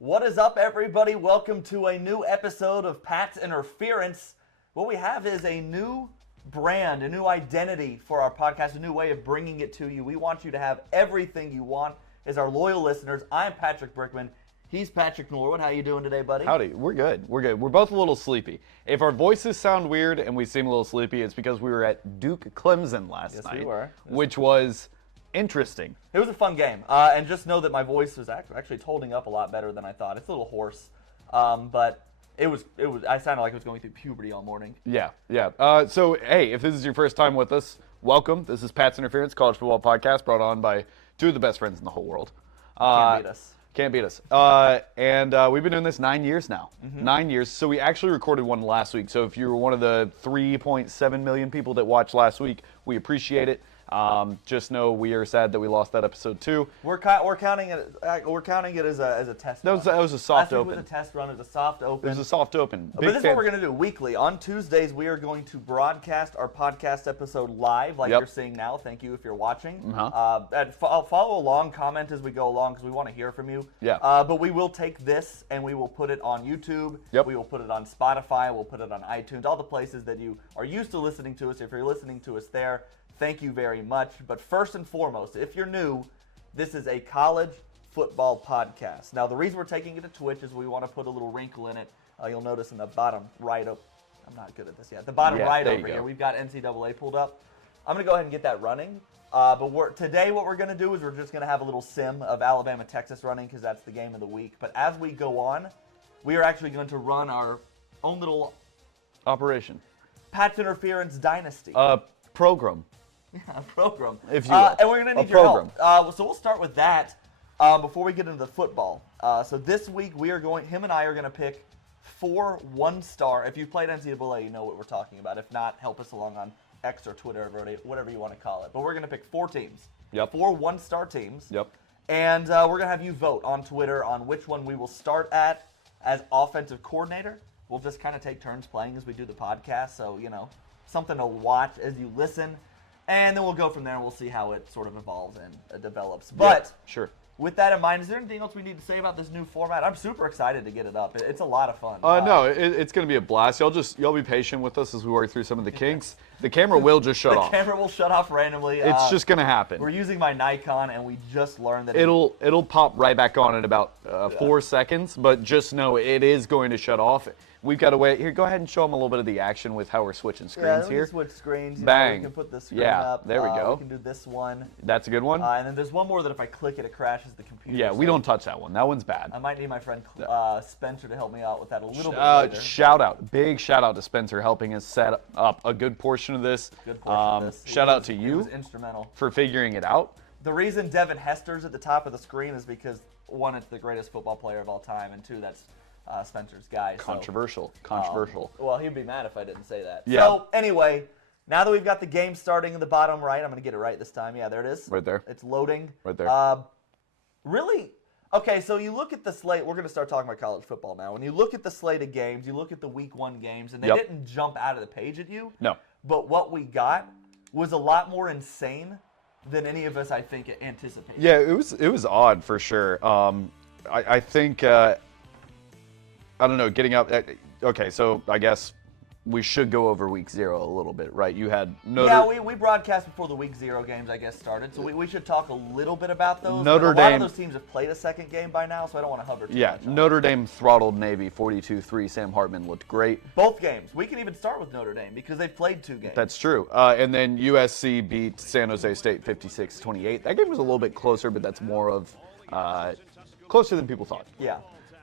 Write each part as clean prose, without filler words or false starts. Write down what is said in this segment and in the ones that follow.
What is up, everybody? Welcome to a new episode of Pat's Interference. What we have is a new brand, a new identity for our podcast, a new way of bringing it to you. We want you to have everything you want as our loyal listeners. I'm Patrick Brickman. He's Patrick Norwood. How you doing today, buddy? Howdy. We're good. We're both a little sleepy. If our voices sound weird and we seem a little sleepy, it's because we were at Duke Clemson last night. Yes, we were. Which was interesting. It was a fun game. And just know that my voice was actually holding up a lot better than I thought. It's a little hoarse. But it was. I sounded like I was going through puberty all morning. Yeah. So, hey, if this is your first time with us, welcome. This is Pat's Interference, college football podcast brought on by two of the best friends in the whole world. Can't beat us. Can't beat us. And we've been doing this 9 years now. 9 years. So we actually recorded one last week. So if you were one of the 3.7 million people that watched last week, we appreciate it. Just know we are sad that we lost that episode too. We're counting it. We're counting it as a test. That was a soft open. It was a test run. It was a soft open. It was a soft open. But this is what we're going to do weekly. On Tuesdays, we are going to broadcast our podcast episode live, like you're seeing now. Thank you if you're watching. Follow along, comment as we go along because we want to hear from you. Yeah. But we will take this and we will put it on YouTube. Yep. We will put it on Spotify. We'll put it on iTunes. All the places that you are used to listening to us. If you're listening to us there, thank you very much. But first and foremost, if you're new, this is a college football podcast. Now, the reason we're taking it to Twitch is we want to put a little wrinkle in it. You'll notice in the bottom right up. I'm not good at this yet. The bottom right over here, we've got NCAA pulled up. I'm going to go ahead and get that running. But today what we're going to do is we're just going to have a little sim of Alabama-Texas running because that's the game of the week. But as we go on, we are actually going to run our own little operation. Pat's Interference Dynasty. Program. Yeah, a program. If you will. And we're going to need your help. So we'll start with that before we get into the football. So this week, him and I are going to pick 4 one-star. If you've played NCAA, you know what we're talking about. If not, help us along on X or Twitter, or whatever you want to call it. But we're going to pick 4 teams. Yep. 4 one-star teams. Yep. And we're going to have you vote on Twitter on which one we will start at as offensive coordinator. We'll just kind of take turns playing as we do the podcast. So, something to watch as you listen. And then we'll go from there and we'll see how it sort of evolves and develops. But sure. With that in mind, is there anything else we need to say about this new format? I'm super excited to get it up. It's a lot of fun. No, it's going to be a blast. Y'all be patient with us as we work through some of the kinks. The camera will just shut off. The camera will shut off randomly. It's just going to happen. We're using my Nikon, and we just learned that it'll pop right back on in about 4 seconds. But just know it is going to shut off. We've got to wait. Here, go ahead and show them a little bit of the action with how we're switching screens here. Switch screens. Bang. We can put this screen up. There we go. We can do this one. That's a good one. And then there's one more that if I click it, it crashes the computer. Yeah, we don't touch that one. That one's bad. I might need my friend Spencer to help me out with that a little bit later. Big shout out to Spencer helping us set up a good portion of this. Shout out to you. He was instrumental for figuring it out. The reason Devin Hester's at the top of the screen is because, 1, it's the greatest football player of all time, and 2, that's Spencer's guy. Controversial. Well, he'd be mad if I didn't say that. Yeah. So, anyway, now that we've got the game starting in the bottom right, I'm going to get it right this time. Yeah, there it is. Right there. It's loading. Right there. Really? Okay, so you look at the slate. We're going to start talking about college football now. When you look at the slate of games, you look at the week 1 games, and they didn't jump out of the page at you. No. But what we got was a lot more insane than any of us, I think, anticipated. Yeah, it was odd for sure. I think, I don't know, getting up. Okay, so I guess we should go over week 0 a little bit, right? You had we broadcast before the week 0 games, I guess, started. So we should talk a little bit about those. A lot of those teams have played a second game by now, so I don't want to hover too much on Notre Dame throttled Navy 42-3. Sam Hartman looked great. Both games. We can even start with Notre Dame because they've played 2 games. That's true. And then USC beat San Jose State 56-28. That game was a little bit closer, but that's more of closer than people thought. Yeah.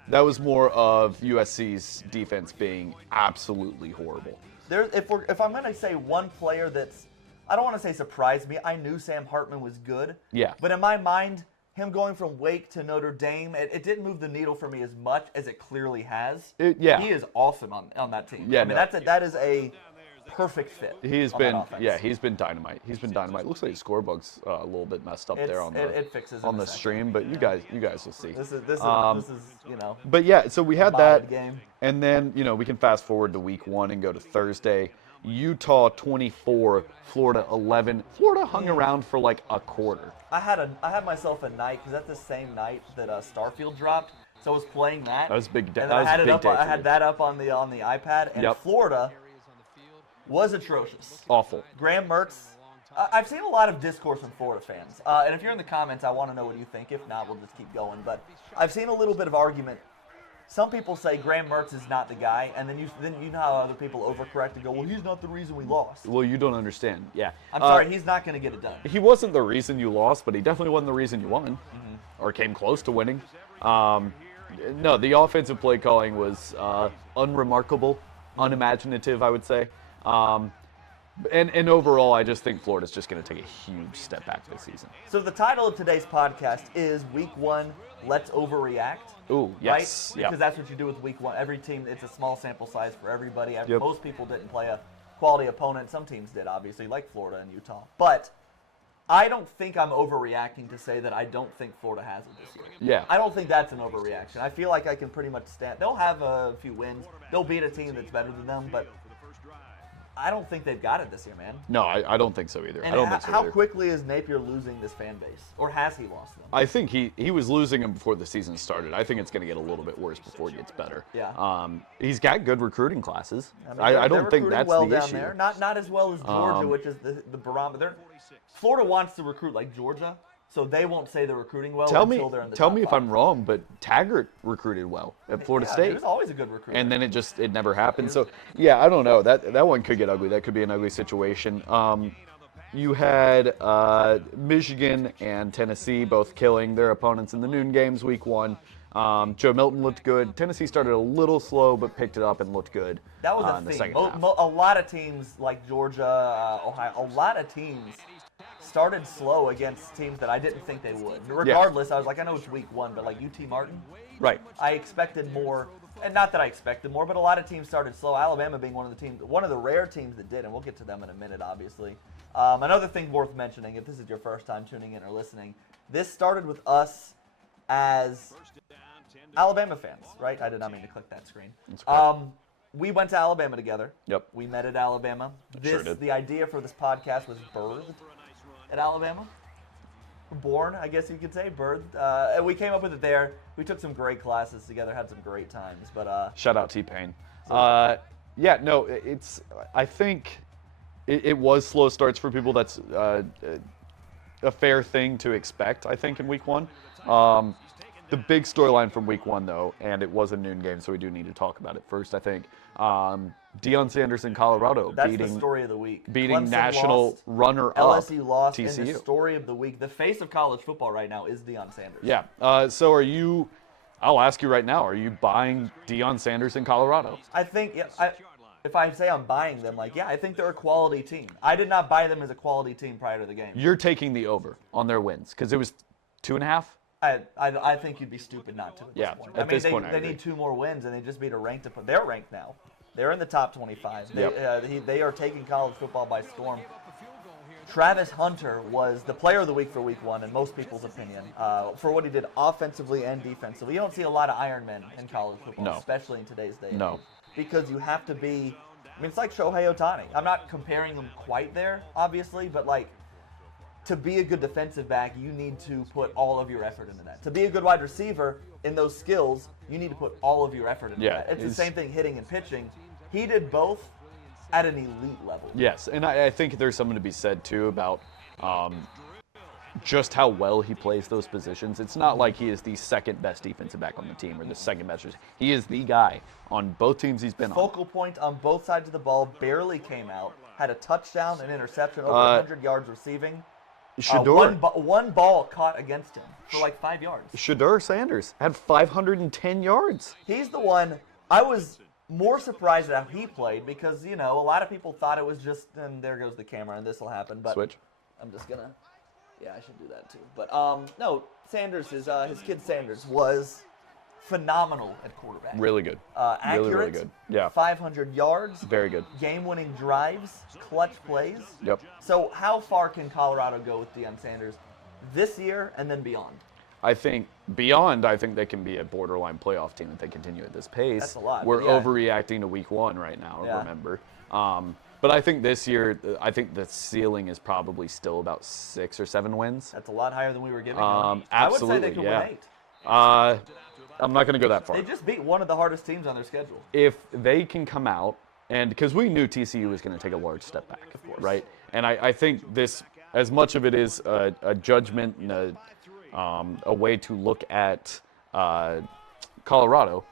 That was more of USC's defense being absolutely horrible. If I'm going to say one player that's, I don't want to say surprised me. I knew Sam Hartman was good. Yeah. But in my mind, him going from Wake to Notre Dame, it didn't move the needle for me as much as it clearly has. He is awesome on that team. Yeah, that is a perfect fit. He's been dynamite. Looks like his scorebug's a little bit messed up there on the stream, but you guys will see. This is But yeah, so we had that game. And then, we can fast forward to week 1 and go to Thursday. Utah 24, Florida 11. Florida hung around for like a quarter. I had myself a night because that's the same night that Starfield dropped. So I was playing that. That was big. And then I had that up on the iPad. And Yep. Florida was atrocious. Awful. Graham Mertz. I've seen a lot of discourse from Florida fans. And if you're in the comments, I want to know what you think. If not, we'll just keep going. But I've seen a little bit of argument. Some people say Graham Mertz is not the guy, and then you know how other people overcorrect and go, well, he's not the reason we lost. Well, you don't understand. Yeah. I'm sorry, he's not going to get it done. He wasn't the reason you lost, but he definitely wasn't the reason you won or came close to winning. No, the offensive play calling was unremarkable, unimaginative, I would say. And overall, I just think Florida's just going to take a huge step back this season. So the title of today's podcast is Week 1, Let's Overreact. Ooh, yes. Right? Because that's what you do with Week 1. Every team, it's a small sample size for everybody. Yep. Most people didn't play a quality opponent. Some teams did, obviously, like Florida and Utah. But I don't think I'm overreacting to say that I don't think Florida has it this year. Yeah. I don't think that's an overreaction. I feel like I can pretty much stand. They'll have a few wins. They'll beat a team that's better than them, but I don't think they've got it this year, man. No, I don't think so either. And I don't think so how either. quickly is Napier losing this fan base? Or has he lost them? I think he was losing them before the season started. I think it's going to get a little bit worse before it gets better. Yeah. He's got good recruiting classes. I don't think that's well the down issue. There. Not as well as Georgia, which is the barometer. Florida wants to recruit like Georgia, so they won't say they're recruiting well until they're in the Tell top me if five. I'm wrong, but Taggart recruited well at Florida State. He was always a good recruiter. And then it never happened. So yeah, I don't know. That one could get ugly. That could be an ugly situation. You had Michigan and Tennessee both killing their opponents in the noon games week 1. Joe Milton looked good. Tennessee started a little slow, but picked it up and looked good. That was in the the thing. second half. A lot of teams like Georgia, Ohio, a lot of teams started slow against teams that I didn't think they would. Regardless, I was like, I know it's week 1, but like UT Martin, Right. I expected more. And not that I expected more, but a lot of teams started slow. Alabama being one of the rare teams that did, and we'll get to them in a minute, obviously. Another thing worth mentioning, if this is your first time tuning in or listening, this started with us as Alabama fans, right? I did not mean to click that screen. We went to Alabama together. Yep. We met at Alabama. Sure did. The idea for this podcast was birthed at Alabama. Born, I guess you could say, birthed. And we came up with it there. We took some great classes together, had some great times. But shout out T-Pain. Yeah, no, I think it was slow starts for people. That's a fair thing to expect, I think, in week 1. The big storyline from week 1, though, and it was a noon game, so we do need to talk about it first, I think. Deion Sanders in Colorado that's the story of the week. Beating Clemson national lost, runner-up LSU lost, TCU. and the story of the week, the face of college football right now is Deion Sanders. Yeah. So are you? I'll ask you right now. Are you buying Deion Sanders in Colorado? I think if I say I'm buying them, I think they're a quality team. I did not buy them as a quality team prior to the game. You're taking the over on their wins because it was 2.5. I think you'd be stupid not to at this point. At this point, they need 2 more wins, and they just beat a ranked opponent. They're ranked now. They're in the top 25. They are taking college football by storm. Travis Hunter was the player of the week for week 1, in most people's opinion, for what he did offensively and defensively. You don't see a lot of Iron Men in college football, especially in today's day. No. Because you have to be, it's like Shohei Ohtani. I'm not comparing them quite there, obviously, but to be a good defensive back, you need to put all of your effort into that. To be a good wide receiver in those skills, you need to put all of your effort into that. It's the same thing hitting and pitching. He did both at an elite level. Yes, and I think there's something to be said, too, about just how well he plays those positions. It's not like he is the second best defensive back on the team or the second best. He is the guy on both teams he's been on. Focal point on both sides of the ball, barely came out, had a touchdown, an interception, over 100 yards receiving. Shedeur. One ball caught against him for 5 yards. Shedeur Sanders had 510 yards. He's the one. I was more surprised at how he played because, a lot of people thought it was just, and there goes the camera, and this will happen. But Switch. I'm just going to, I should do that too. But, no, Sanders, his kid Sanders was phenomenal at quarterback. Really good. Accurate. Really good. Yeah. 500 yards. Very good. Game-winning drives, clutch plays. Yep. So how far can Colorado go with Deion Sanders this year and then beyond? I think beyond, they can be a borderline playoff team if they continue at this pace. That's a lot. We're overreacting to week 1 right now, remember. But I think this year, the ceiling is probably still about 6 or 7 wins. That's a lot higher than we were giving them. Absolutely, I would say they could win 8. I'm not going to go that far. They just beat one of the hardest teams on their schedule. If they can come out, and because we knew TCU was going to take a large step back, right? And I think this, as much of it is a judgment and a way to look at Colorado,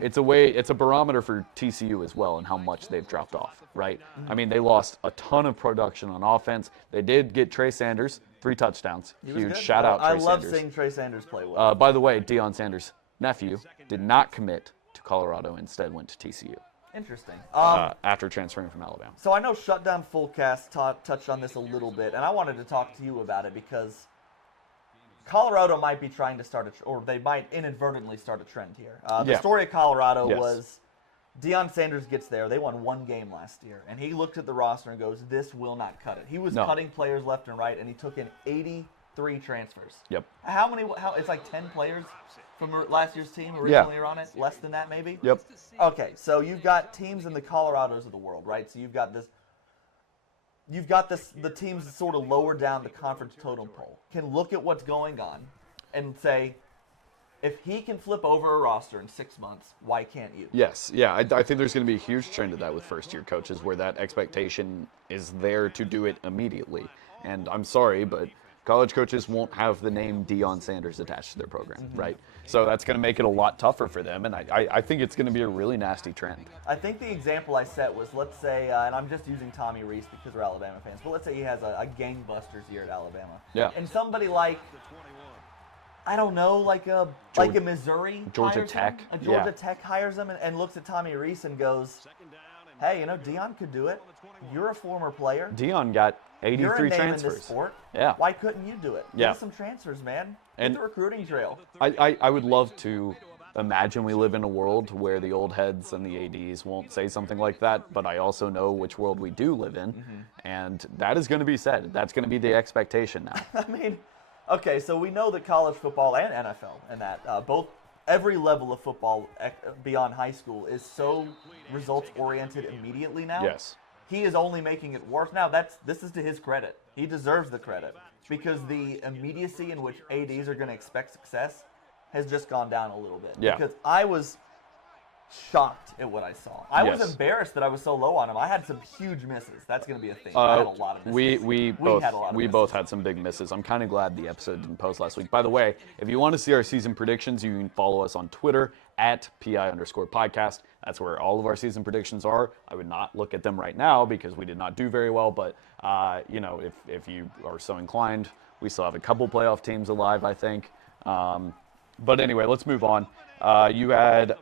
it's a barometer for TCU as well and how much they've dropped off, right? I mean, they lost a ton of production on offense. They did get Trey Sanders, 3 touchdowns. Huge shout out, Trey Sanders. I love seeing Trey Sanders play well. By the way, Deion Sanders' nephew did not commit to Colorado, instead went to TCU. Interesting. After transferring from Alabama. So I know Shutdown Fullcast touched on this a little bit, and I wanted to talk to you about it because Colorado might be trying to start or they might inadvertently start a trend here. The story of Colorado was Deion Sanders gets there. They won 1 game last year, and he looked at the roster and goes, "This will not cut it." He was cutting players left and right, and he took in 83 transfers. Yep. How many? It's like 10 players from last year's team originally are on it. Less than that, maybe. Yep. Okay, so you've got teams in the Colorados of the world, right? So you've got the teams sort of lower down the conference totem pole can look at what's going on and say, if he can flip over a roster in 6 months, why can't you? Yes, yeah. I think there's going to be a huge trend of that with first-year coaches where that expectation is there to do it immediately. And I'm sorry, but college coaches won't have the name Deion Sanders attached to their program, right? So that's going to make it a lot tougher for them, and I think it's going to be a really nasty trend. I think the example I set was, let's say, and I'm just using Tommy Rees because we're Alabama fans, but let's say he has a gangbusters year at Alabama. Yeah. And somebody like, I don't know, like a Missouri Georgia Tech. A Georgia Tech hires him and looks at Tommy Rees and goes, hey, Deion could do it. You're a former player. Deion got 83 You're a name transfers. in this sport. Yeah. Why couldn't you do it? Yeah. Get some transfers, man. Get And the recruiting trail. I would love to imagine we live in a world where the old heads and the ADs won't say something like that, but I also know which world we do live in, and that is going to be said. That's going to be the expectation now. I mean, okay, so we know that college football and NFL and that every level of football beyond high school is so results-oriented immediately now. Yes. He is only making it worse. Now, this is to his credit. He deserves the credit because the immediacy in which ADs are going to expect success has just gone down a little bit. Yeah. Because I was shocked at what I saw. I was embarrassed that I was so low on him. I had some huge misses. That's going to be a thing. I had a lot of misses. We both had some big misses. I'm kind of glad the episode didn't post last week. By the way, if you want to see our season predictions, you can follow us on Twitter at @PI_podcast. That's where all of our season predictions are. I would not look at them right now because we did not do very well, but if you are so inclined, we still have a couple playoff teams alive, I think. But anyway, let's move on. You had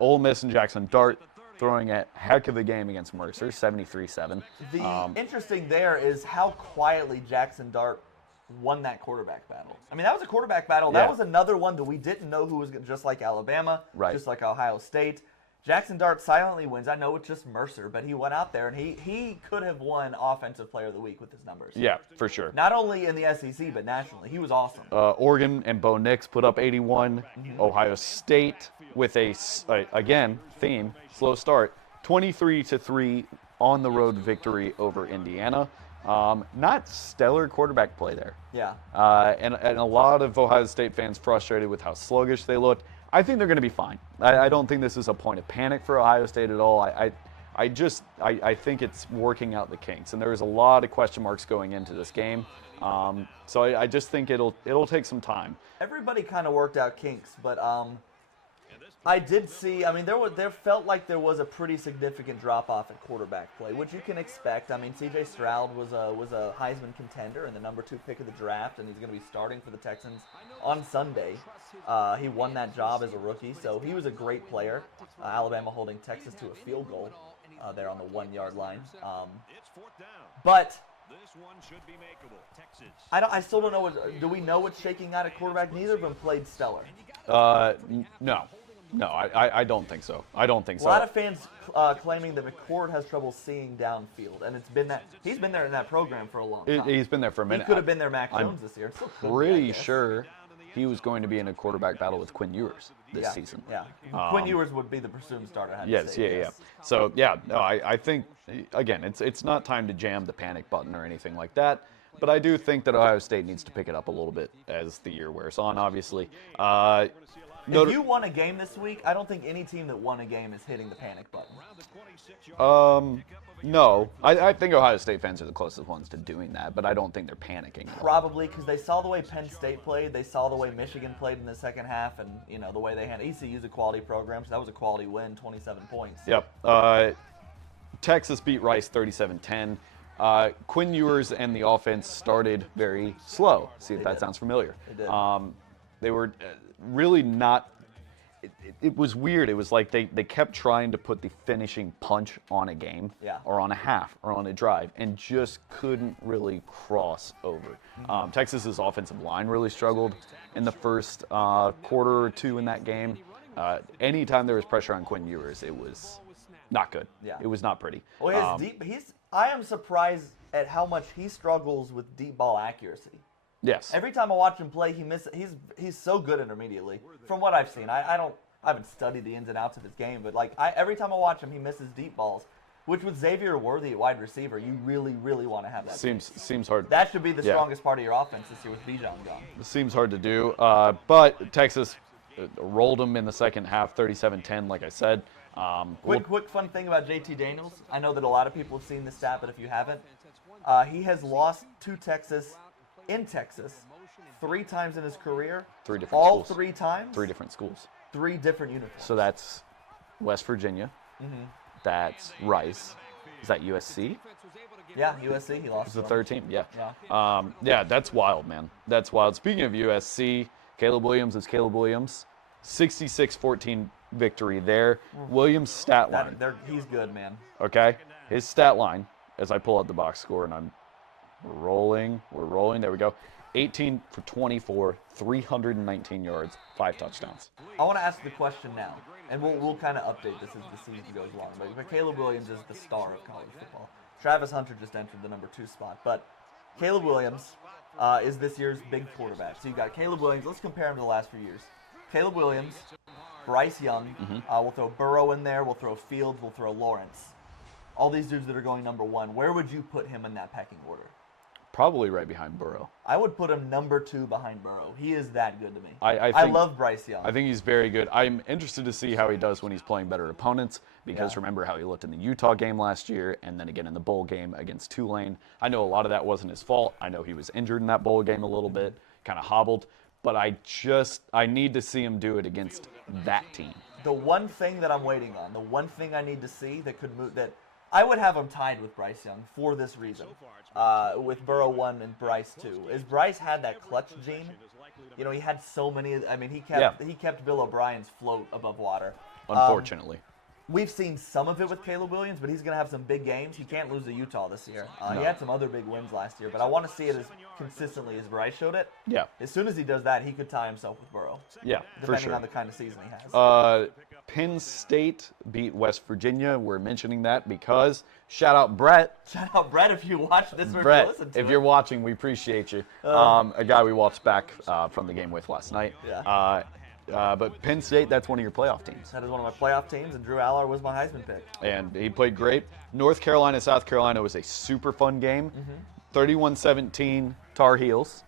Ole Miss and Jackson Dart throwing a heck of a game against Mercer, 73-7. The interesting there is how quietly Jackson Dart won that quarterback battle. I mean, that was a quarterback battle. That was another one that we didn't know who was going to, just like Alabama, just like Ohio State. Jackson Dart silently wins. I know it's just Mercer, but he went out there and he could have won Offensive Player of the Week with his numbers. Yeah, for sure. Not only in the SEC, but nationally. He was awesome. Oregon and Bo Nix put up 81. Ohio State with again, theme, slow start, 23-3 on the road victory over Indiana. Not stellar quarterback play there. Yeah. And a lot of Ohio State fans frustrated with how sluggish they looked. I think they're going to be fine. I don't think this is a point of panic for Ohio State at all. I think it's working out the kinks, and there's a lot of question marks going into this game. So I just think it'll take some time. Everybody kind of worked out kinks, but I did see. I mean, there felt like there was a pretty significant drop off at quarterback play, which you can expect. I mean, C.J. Stroud was a Heisman contender and the number 2 pick of the draft, and he's going to be starting for the Texans on Sunday. He won that job as a rookie, so he was a great player. Alabama holding Texas to a field goal there on the 1-yard line. But I still don't know. Do we know what's shaking out at quarterback? Neither of them played stellar. No, I don't think so. I don't think so. A lot of fans claiming that McCord has trouble seeing downfield, and he's been there in that program for a long time. He's been there for a minute. He could have been their Mac Jones this year. Pretty sure he was going to be in a quarterback battle with Quinn Ewers this season. Yeah, Quinn Ewers would be the presumed starter. Yes. So I think again, it's not time to jam the panic button or anything like that. But I do think that Ohio State needs to pick it up a little bit as the year wears on, obviously. If you won a game this week, I don't think any team that won a game is hitting the panic button. No. I think Ohio State fans are the closest ones to doing that, but I don't think they're panicking at all. Probably because they saw the way Penn State played, they saw the way Michigan played in the second half, and the way they had ECU's a quality program, so that was a quality win, 27 points. Yep. Texas beat Rice 37-10. Quinn Ewers and the offense started very slow. See if that sounds familiar. They did. They were really not. It was weird. It was like they kept trying to put the finishing punch on a game, or on a half, or on a drive, and just couldn't really cross over. Texas's offensive line really struggled in the first quarter or two in that game. Anytime there was pressure on Quinn Ewers, it was not good. Yeah. It was not pretty. Well, I am surprised at how much he struggles with deep ball accuracy. Yes. Every time I watch him play, he's so good intermediately. From what I've seen, I haven't studied the ins and outs of his game, but every time I watch him, he misses deep balls, which with Xavier Worthy at wide receiver, you really, really want to have that. Seems hard. That should be the strongest part of your offense this year with Bijan gone. It seems hard to do, but Texas rolled them in the second half, 37-10, like I said. Quick fun thing about JT Daniels. I know that a lot of people have seen this stat, but if you haven't, he has lost to Texas in Texas 3 times in his career. 3 different all schools. 3 times? 3 different schools. 3 different uniforms. So that's West Virginia. That's Rice. Is that USC? Yeah, USC. He lost. It's the 3rd team. Yeah. Yeah. That's wild, man. That's wild. Speaking of USC, Caleb Williams is Caleb Williams. 66-14 victory there. Williams' stat line. He's good, man. Okay. His stat line, as I pull out the box score, and we're rolling. There we go. 18 for 24, 319 yards, 5 touchdowns. I want to ask the question now, and we'll kind of update this as the season goes along. But Caleb Williams is the star of college football. Travis Hunter just entered the number 2 spot, but Caleb Williams is this year's big quarterback. So you've got Caleb Williams. Let's compare him to the last few years. Caleb Williams, Bryce Young. We'll throw Burrow in there. We'll throw Fields. We'll throw Lawrence. All these dudes that are going number 1. Where would you put him in that pecking order? Probably right behind Burrow. I would put him number 2 behind Burrow. He is that good to me. I love Bryce Young. I think he's very good. I'm interested to see how he does when he's playing better opponents, because remember how he looked in the Utah game last year and then again in the bowl game against Tulane. I know a lot of that wasn't his fault. I know he was injured in that bowl game a little bit, kind of hobbled. But I need to see him do it against that team. The one thing that I'm waiting on, the one thing I need to see that could move, that I would have him tied with Bryce Young for this reason, with Burrow 1 and Bryce 2, is Bryce had that clutch gene. He had so many. I mean, he kept Bill O'Brien's float above water. Unfortunately. We've seen some of it with Caleb Williams, but he's going to have some big games. He can't lose to Utah this year. He had some other big wins last year, but I want to see it as consistently as Bryce showed it. Yeah. As soon as he does that, he could tie himself with Burrow. Yeah, for depending sure. on the kind of season he has. Penn State beat West Virginia. We're mentioning that because shout out Brett. Shout out Brett if you watch this or Brett, listen to it. if you're watching, we appreciate you. A guy we watched back from the game with last night. Yeah. But Penn State, that's one of your playoff teams. That is one of my playoff teams, and Drew Aller was my Heisman pick. And he played great. North Carolina, South Carolina was a super fun game. 31-17 Tar Heels.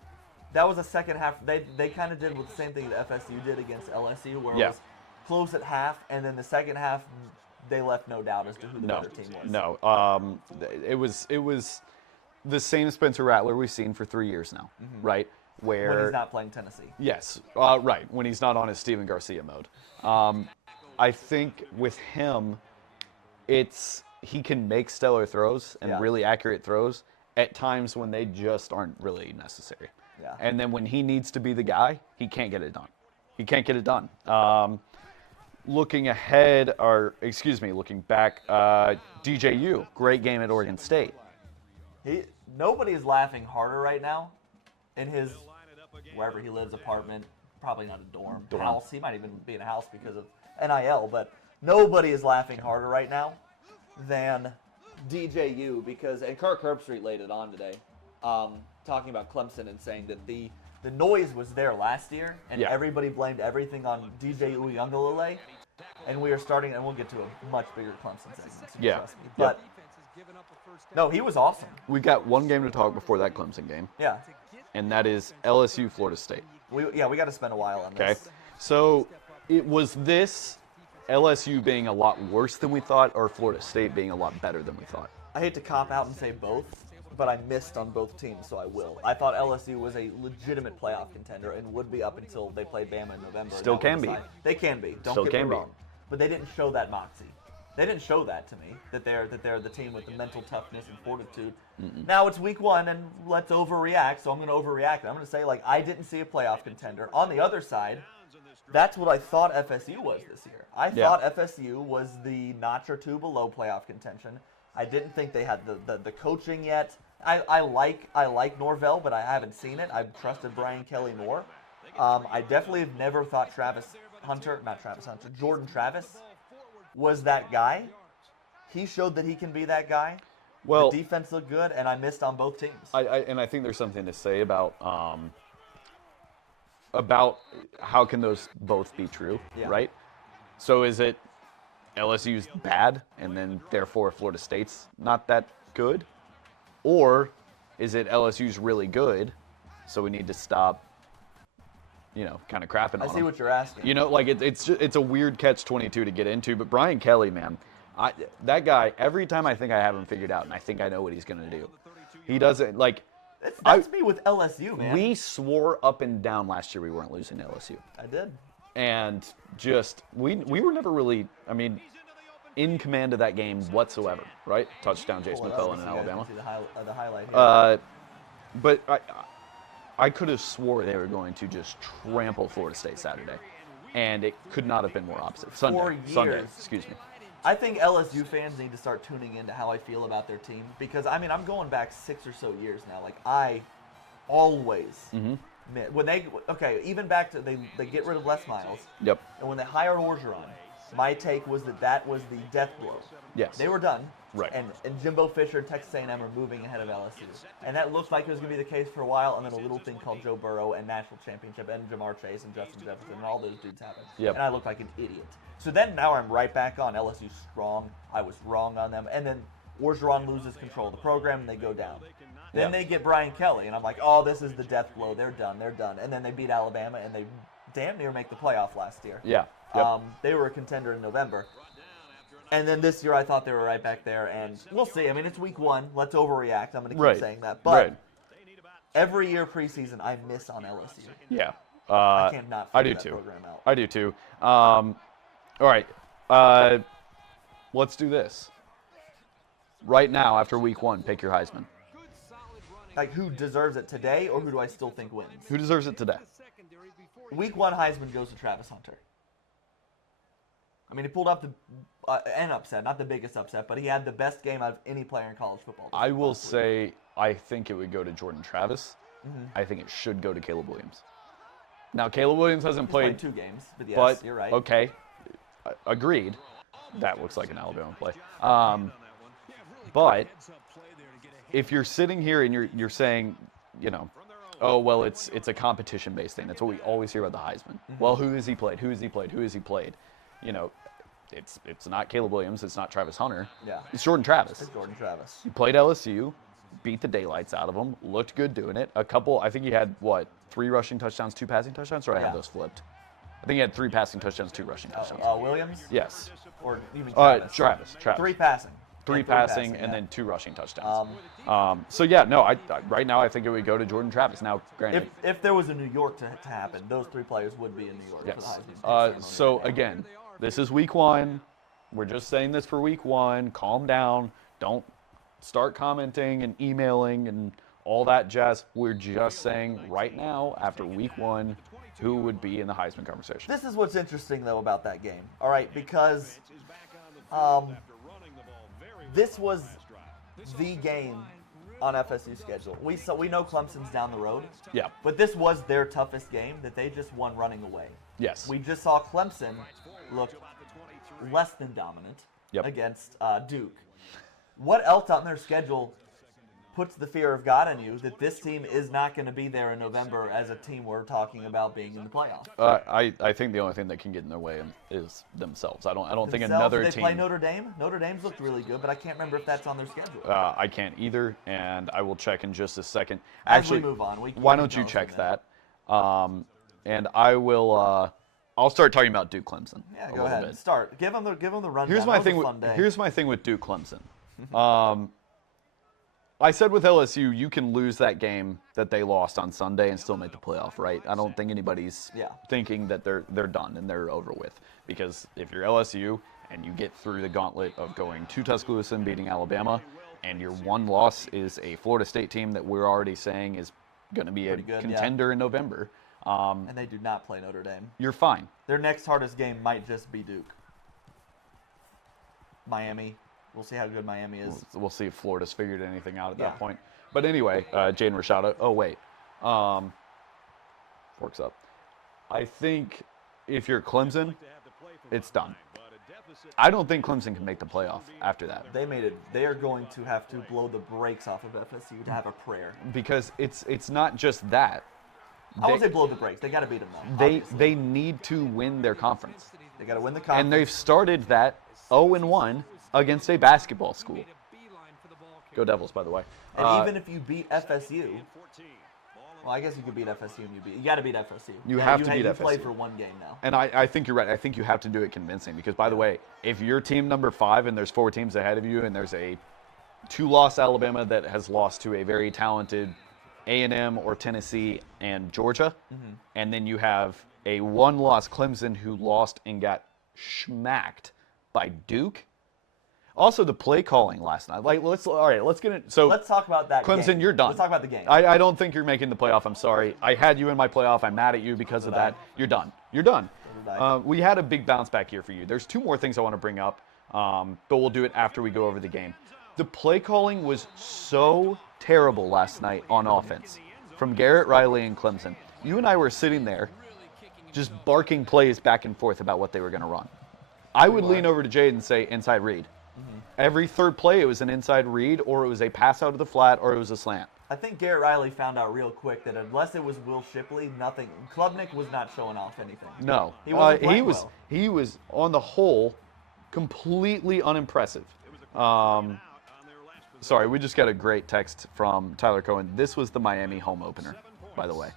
That was a second half. They kind of did with the same thing that FSU did against LSU, where it was close at half, and then the second half, they left no doubt as to who the better team was. No. It was the same Spencer Rattler we've seen for 3 years now, right? When he's not playing Tennessee. Yes, right. When he's not on his Steven Garcia mode. I think with him, he can make stellar throws and really accurate throws at times when they just aren't really necessary. Yeah. And then when he needs to be the guy, he can't get it done. Looking back, DJU, great game at Oregon State. Nobody is laughing harder right now in his, wherever he lives, apartment, probably not a dorm. House. He might even be in a house because of NIL, but nobody is laughing harder right now than DJU because, and Kirk Herbstreit laid it on today, talking about Clemson and saying that the noise was there last year, and everybody blamed everything on DJ Uiagalelei, and we are starting, and we'll get to a much bigger Clemson segment, so trust me. But No, he was awesome. We got one game to talk before that Clemson game, Yeah. and that is LSU Florida State. We got to spend a while on Okay, this. so it was this LSU being a lot worse than we thought, or Florida State being a lot better than we thought? I hate to cop out and say both, but I missed on both teams, so I will. I thought LSU was a legitimate playoff contender and would be up until they played Bama in November. Still can be. They can be. Don't Still get can me be. wrong. But they didn't show that moxie. They didn't show that to me, that they're the team with the mental toughness and fortitude. Now it's week 1, and let's overreact, so I'm going to overreact. I'm going to say, I didn't see a playoff contender. On the other side, that's what I thought FSU was this year. I thought FSU was the notch or two below playoff contention. I didn't think they had the coaching yet. I like Norvell, but I haven't seen it. I've trusted Brian Kelly more. I definitely have never thought Jordan Travis was that guy. He showed that he can be that guy. Well, the defense looked good, and I missed on both teams. I think there's something to say about how can those both be true, right? So is it LSU's bad, and then therefore Florida State's not that good? Or is it LSU's really good, so we need to stop, kind of crapping on them? I see what you're asking. It's a weird catch-22 to get into, but Brian Kelly, man, that guy, every time I think I have him figured out and I think I know what he's going to do, he doesn't, That's me with LSU, man. We swore up and down last year we weren't losing to LSU. I did. And just, we were never really, in command of that game whatsoever, right? Touchdown, Jason McClellan in Alabama. See the highlight here. But I could have swore they were going to just trample Florida State Saturday. And it could not have been more opposite. Sunday, excuse me. I think LSU fans need to start tuning into how I feel about their team because, I'm going back 6 or so years now. I always, even back to, they get rid of Les Miles. Yep. And when they hired Orgeron, my take was that was the death blow. Yes. They were done. Right. And Jimbo Fisher and Texas A&M are moving ahead of LSU. And that looked like it was going to be the case for a while, and then a little thing called Joe Burrow and National Championship and Jamar Chase and Justin Jefferson and all those dudes happened. Yep. And I looked like an idiot. So then now I'm right back on LSU strong. I was wrong on them. And then Orgeron loses control of the program and they go down. Then they get Brian Kelly, and I'm like, oh, this is the death blow. They're done. And then they beat Alabama, and they damn near make the playoff last year. Yeah. Yep. They were a contender in November. And then this year I thought they were right back there, and we'll see. It's week 1. Let's overreact. I'm going to keep saying that. But every year preseason, I miss on LSU. Yeah. I can't not figure that too. program out. I do too. All right. Let's do this. Right now, after week 1, pick your Heisman. Who deserves it today, or who do I still think wins? Who deserves it today? Week 1 Heisman goes to Travis Hunter. He pulled up an upset, not the biggest upset, but he had the best game out of any player in college football. I will say I think it would go to Jordan Travis. I think it should go to Caleb Williams. Now, Caleb Williams hasn't played 2 games, but yes, you're right. Okay, agreed. That looks like an Alabama play. But if you're sitting here and you're saying, oh, well, it's a competition-based thing. That's what we always hear about the Heisman. Well, who has he played? Who has he played? Who has he played? It's not Caleb Williams. It's not Travis Hunter. Yeah. It's Jordan Travis. It's Jordan Travis. He played LSU, beat the daylights out of them, looked good doing it. I think he had, 3 rushing touchdowns, 2 passing touchdowns, or I have those flipped? I think he had 3 passing touchdowns, 2 rushing touchdowns. Williams? Yes. Or you mean Travis? Travis. 3 passing. 3 passing, and then 2 rushing touchdowns. Right now I think it would go to Jordan Travis. Now, granted, if there was a New York to happen, those 3 players would be in New York. yes. For the Heisman. So again, this is week 1. We're just saying this for week 1. Calm down. Don't start commenting and emailing and all that jazz. We're just saying right now, after week 1, who would be in the Heisman conversation. This is what's interesting, though, about that game. All right, because this was the game on FSU's schedule. We know Clemson's down the road. Yeah. But this was their toughest game that they just won running away. Yes. We just saw Clemson look less than dominant against Duke. What else on their schedule puts the fear of God in you that this team is not going to be there in November as a team we're talking about being in the playoffs. I think the only thing that can get in their way is themselves. I don't think another they team. Play Notre Dame. Notre Dame's looked really good, but I can't remember if that's on their schedule. I can't either, and I will check in just a second. Actually, as we move on, why don't you check that? And I will. I'll start talking about Duke Clemson. Yeah, go ahead. Bit. Start. Give them the rundown. Here's my thing with Duke Clemson. I said with LSU, you can lose that game that they lost on Sunday and still make the playoff, right? I don't think anybody's thinking that they're done and they're over with. Because if you're LSU and you get through the gauntlet of going to Tuscaloosa and beating Alabama, and your one loss is a Florida State team that we're already saying is going to be a contender in November. And they do not play Notre Dame. You're fine. Their next hardest game might just be Duke. Miami. We'll see how good Miami is. We'll see if Florida's figured anything out at that point. But anyway, Jaden Rashada. Oh, wait. Forks up. I think if you're Clemson, it's done. I don't think Clemson can make the playoff after that. They are going to have to blow the brakes off of FSU to have a prayer. Because it's not just that. I won't say blow the brakes. They got to beat them, though. They need to win their conference. They got to win the conference. And they've started that 0-1 against a basketball school. Go Devils, by the way. And even if you beat FSU, well, I guess you could beat FSU and you got to beat FSU. You have to beat FSU. You play for one game now. And I think you're right. I think you have to do it convincing because, by the way, if you're team number 5 and there's 4 teams ahead of you and there's a 2-loss Alabama that has lost to a very talented A&M or Tennessee and Georgia, and then you have a 1-loss Clemson who lost and got schmacked by Duke. Also, the play calling last night. Let's get it. So let's talk about that. Clemson, game. You're done. Let's talk about the game. I don't think you're making the playoff. I'm sorry. I had you in my playoff. I'm mad at you because of that. You're done. You're done. We had a big bounce back here for you. There's 2 more things I want to bring up, but we'll do it after we go over the game. The play calling was so terrible last night on offense from Garrett Riley and Clemson. You and I were sitting there just barking plays back and forth about what they were going to run. I would lean over to Jade and say inside read. Every third play, it was an inside read, or it was a pass out of the flat, or it was a slant. I think Garrett Riley found out real quick that unless it was Will Shipley, Klubnik was not showing off anything. No. He wasn't playing well. He was, on the whole, completely unimpressive. Sorry, we just got a great text from Tyler Cohen. This was the Miami home opener, by the way.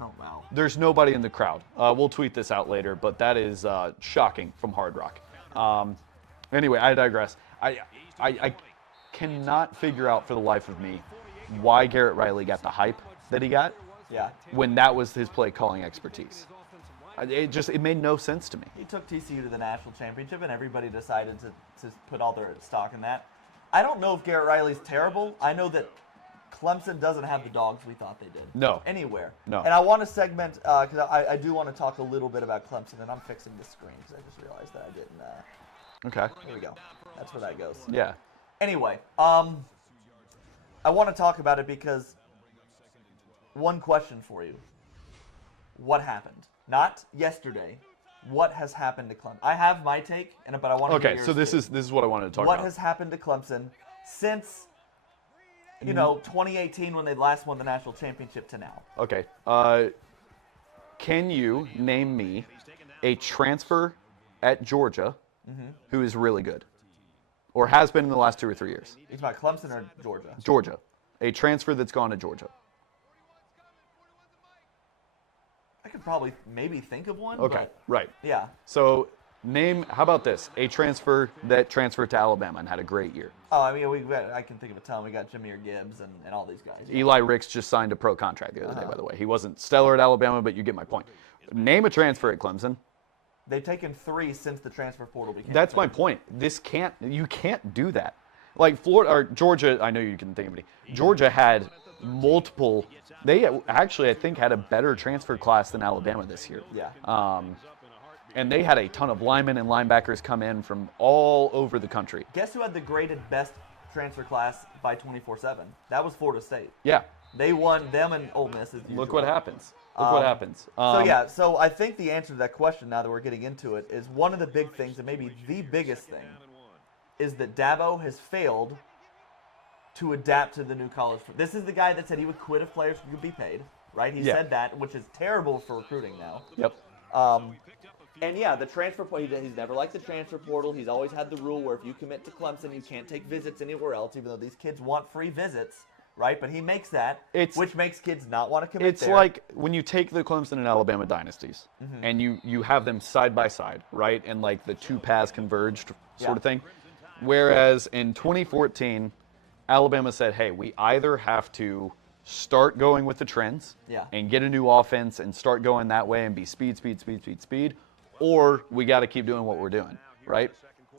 Oh, wow. There's nobody in the crowd. We'll tweet this out later, but that is shocking from Hard Rock. Anyway, I digress. I cannot figure out for the life of me why Garrett Riley got the hype that he got when that was his play calling expertise. It made no sense to me. He took TCU to the national championship, and everybody decided to put all their stock in that. I don't know if Garrett Riley's terrible. I know that Clemson doesn't have the dogs we thought they did. No. Anywhere. No. And I want to segment, because I do want to talk a little bit about Clemson, and I'm fixing the screen because I just realized that I didn't. Okay. Here we go. That's where that goes. Yeah. Anyway, I want to talk about it because one question for you. What happened? Not yesterday. What has happened to Clemson? I have my take, but I want to hear yours so this too. is what I wanted to talk about. What has happened to Clemson since 2018 when they last won the national championship to now? Okay. Can you name me a transfer at Georgia who is really good or has been in the last 2 or 3 years? It's about Clemson or Georgia? Georgia. A transfer that's gone to Georgia. I could probably maybe think of one. Okay, right. Yeah. So how about this? A transfer that transferred to Alabama and had a great year. Oh, I mean, I can think of a ton. We got Jahmyr Gibbs and all these guys. Eli Ricks just signed a pro contract the other day, by the way. He wasn't stellar at Alabama, but you get my point. Name a transfer at Clemson. They've taken 3 since the transfer portal became. That's my point. You can't do that. Like Florida or Georgia, I know you can think of any. Georgia had multiple. They actually, I think, had a better transfer class than Alabama this year. Yeah. And they had a ton of linemen and linebackers come in from all over the country. Guess who had the graded best transfer class by 24/7? That was Florida State. Yeah. They won them and Ole Miss as usual. Look what happens. So I think the answer to that question, now that we're getting into it, is one of the big things, and maybe the biggest thing, is that Dabo has failed to adapt to the new college. This is the guy that said he would quit if players could be paid, right? He said that, which is terrible for recruiting now. Yep. And yeah, the transfer portal, he's never liked the transfer portal. He's always had the rule where if you commit to Clemson, you can't take visits anywhere else, even though these kids want free visits, right? But he makes that, which makes kids not want to commit there. It's like when you take the Clemson and Alabama dynasties and you have them side by side, right? And like the two paths converged sort of thing. Whereas in 2014, Alabama said, hey, we either have to start going with the trends and get a new offense and start going that way and be speed, or we got to keep doing what we're doing, right?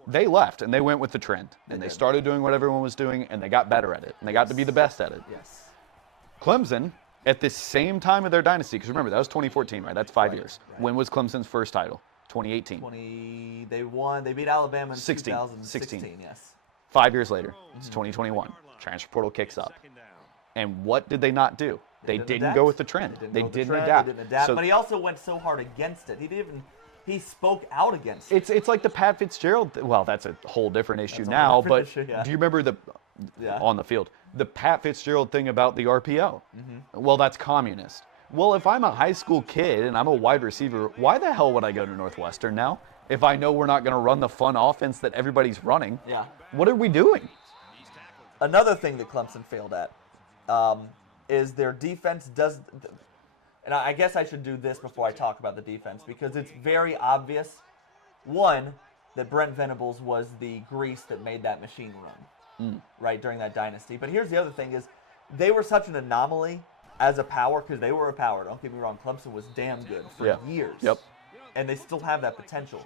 They left and they went with the trend and they started doing what everyone was doing and they got better at it and they got to be the best at it. Yes. Clemson, at the same time of their dynasty, because remember, that was 2014, right? That's 5 years. Right. When was Clemson's first title? 2018. They beat Alabama in 16. 2016, yes. 5 years later, it's 2021. Transfer portal kicks up. And what did they not do? They didn't go with the trend. They didn't adapt. But he also went so hard against it. He spoke out against it. It's like the Pat Fitzgerald. Well, that's a whole different issue now. But do you remember on the field the Pat Fitzgerald thing about the RPO? Well, that's communist. Well, if I'm a high school kid and I'm a wide receiver, why the hell would I go to Northwestern now if I know we're not going to run the fun offense that everybody's running? Yeah. What are we doing? Another thing that Clemson failed at is their defense does. And I guess I should do this before I talk about the defense because it's very obvious, one, that Brent Venables was the grease that made that machine run, right, during that dynasty. But here's the other thing is they were such an anomaly as a power because they were a power. Don't get me wrong, Clemson was damn good for years. Yep. And they still have that potential.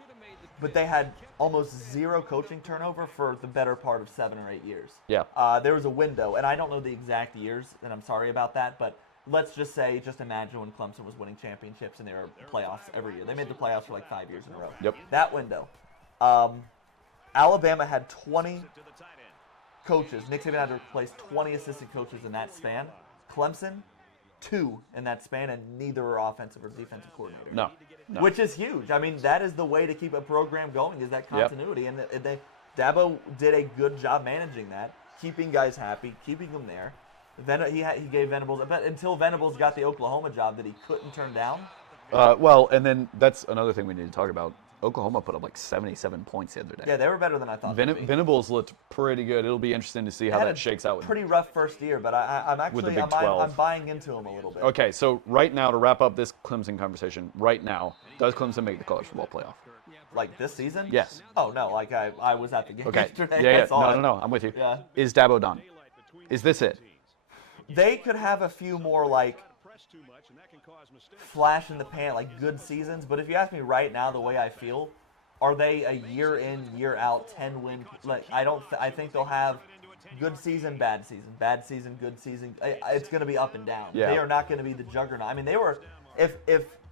But they had almost zero coaching turnover for the better part of 7 or 8 years. Yeah. There was a window, and I don't know the exact years, and I'm sorry about that, but let's just imagine when Clemson was winning championships and they were playoffs every year. They made the playoffs for like 5 years in a row. Yep. That window. Alabama had 20 coaches. Nick Saban had to replace 20 assistant coaches in that span. Clemson, 2 in that span, and neither are offensive or defensive coordinator. No. Which is huge. I mean, that is the way to keep a program going is that continuity. And Dabo did a good job managing that, keeping guys happy, keeping them there. Then he gave Venables, but until Venables got the Oklahoma job that he couldn't turn down. Well, and then that's another thing we need to talk about. Oklahoma put up like 77 points the other day. Yeah, they were better than I thought. Venables looked pretty good. It'll be interesting to see how that shakes out. Pretty rough first year, but I'm actually I'm buying into him a little bit. Okay, so right now to wrap up this Clemson conversation, right now, does Clemson make the college football playoff? Like this season? Yes. Oh no, like I was at the game yesterday. Yeah. No, I'm with you. Yeah. Is Dabo done? Is this it? They could have a few more like flash in the pan, like good seasons. But if you ask me right now, the way I feel, are they a year in, year out, 10-win? Like I think they'll have good season, bad season, good season. It's going to be up and down. Yeah. They are not going to be the juggernaut. I mean, they were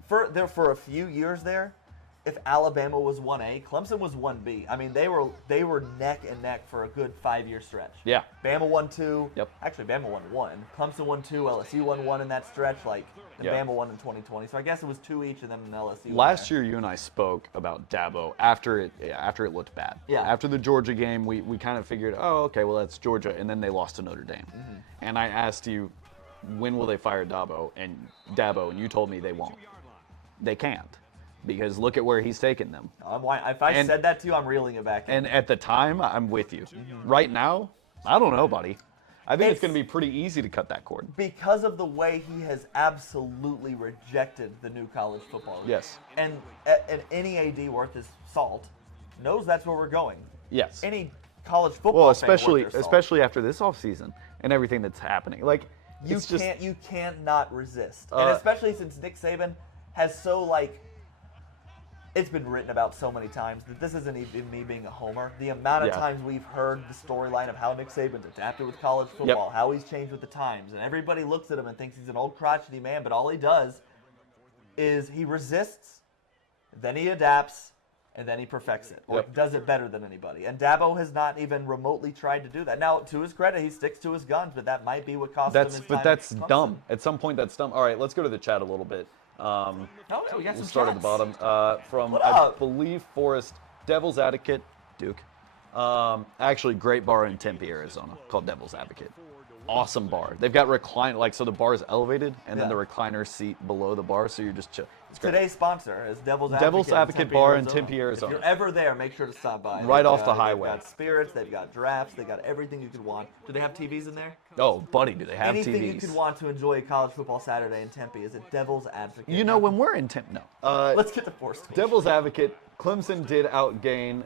for a few years there. If Alabama was 1A, Clemson was 1B. I mean, they were neck and neck for a good 5-year stretch. Yeah. Bama won 2. Yep. Actually, Bama won 1. Clemson won 2. LSU won 1 in that stretch. Bama won in 2020. So I guess it was 2 each, and then an LSU. Last year, you and I spoke about Dabo after it looked bad. Yeah. After the Georgia game, we kind of figured, oh, okay, well that's Georgia, and then they lost to Notre Dame. And I asked you, when will they fire Dabo? And you told me they won't. They can't. Because look at where he's taken them. If I said that to you, I'm reeling it back in. And at the time, I'm with you. Right now, I don't know, buddy. I think it's going to be pretty easy to cut that cord. Because of the way he has absolutely rejected the new college football. Yes. And any AD worth his salt knows that's where we're going. Yes. Any college football fan worth their salt. especially after this offseason and everything that's happening. Like you can't not resist. And especially since Nick Saban has it's been written about so many times that this isn't even me being a homer. The amount of times we've heard the storyline of how Nick Saban's adapted with college football, how he's changed with the times, and everybody looks at him and thinks he's an old crotchety man, but all he does is he resists, then he adapts, and then he perfects it, or does it better than anybody. And Dabo has not even remotely tried to do that. Now, to his credit, he sticks to his guns, but that might be what cost him his time. But that's dumb. At some point, that's dumb. All right, let's go to the chat a little bit. We got we'll some start at the chats. bottom. From, I believe, Forrest, Devil's Advocate, Duke. Actually, great bar in Tempe, Arizona, called Devil's Advocate. Awesome bar. They've got so the bar is elevated, and then the recliner seat below the bar, so you're just chill. It's great. Today's sponsor is Devil's Advocate Bar in Tempe, Arizona. If you're ever there, make sure to stop by. Right off the highway. They've got spirits, they've got drafts, they've got everything you could want. Do they have TVs in there? Oh, buddy, do they have Anything TVs? you could want to enjoy a college football Saturday in Tempe is at Devil's Advocate. You know, when we're in Tempe, no. Let's get to Force. Devil's Advocate, Clemson did outgain.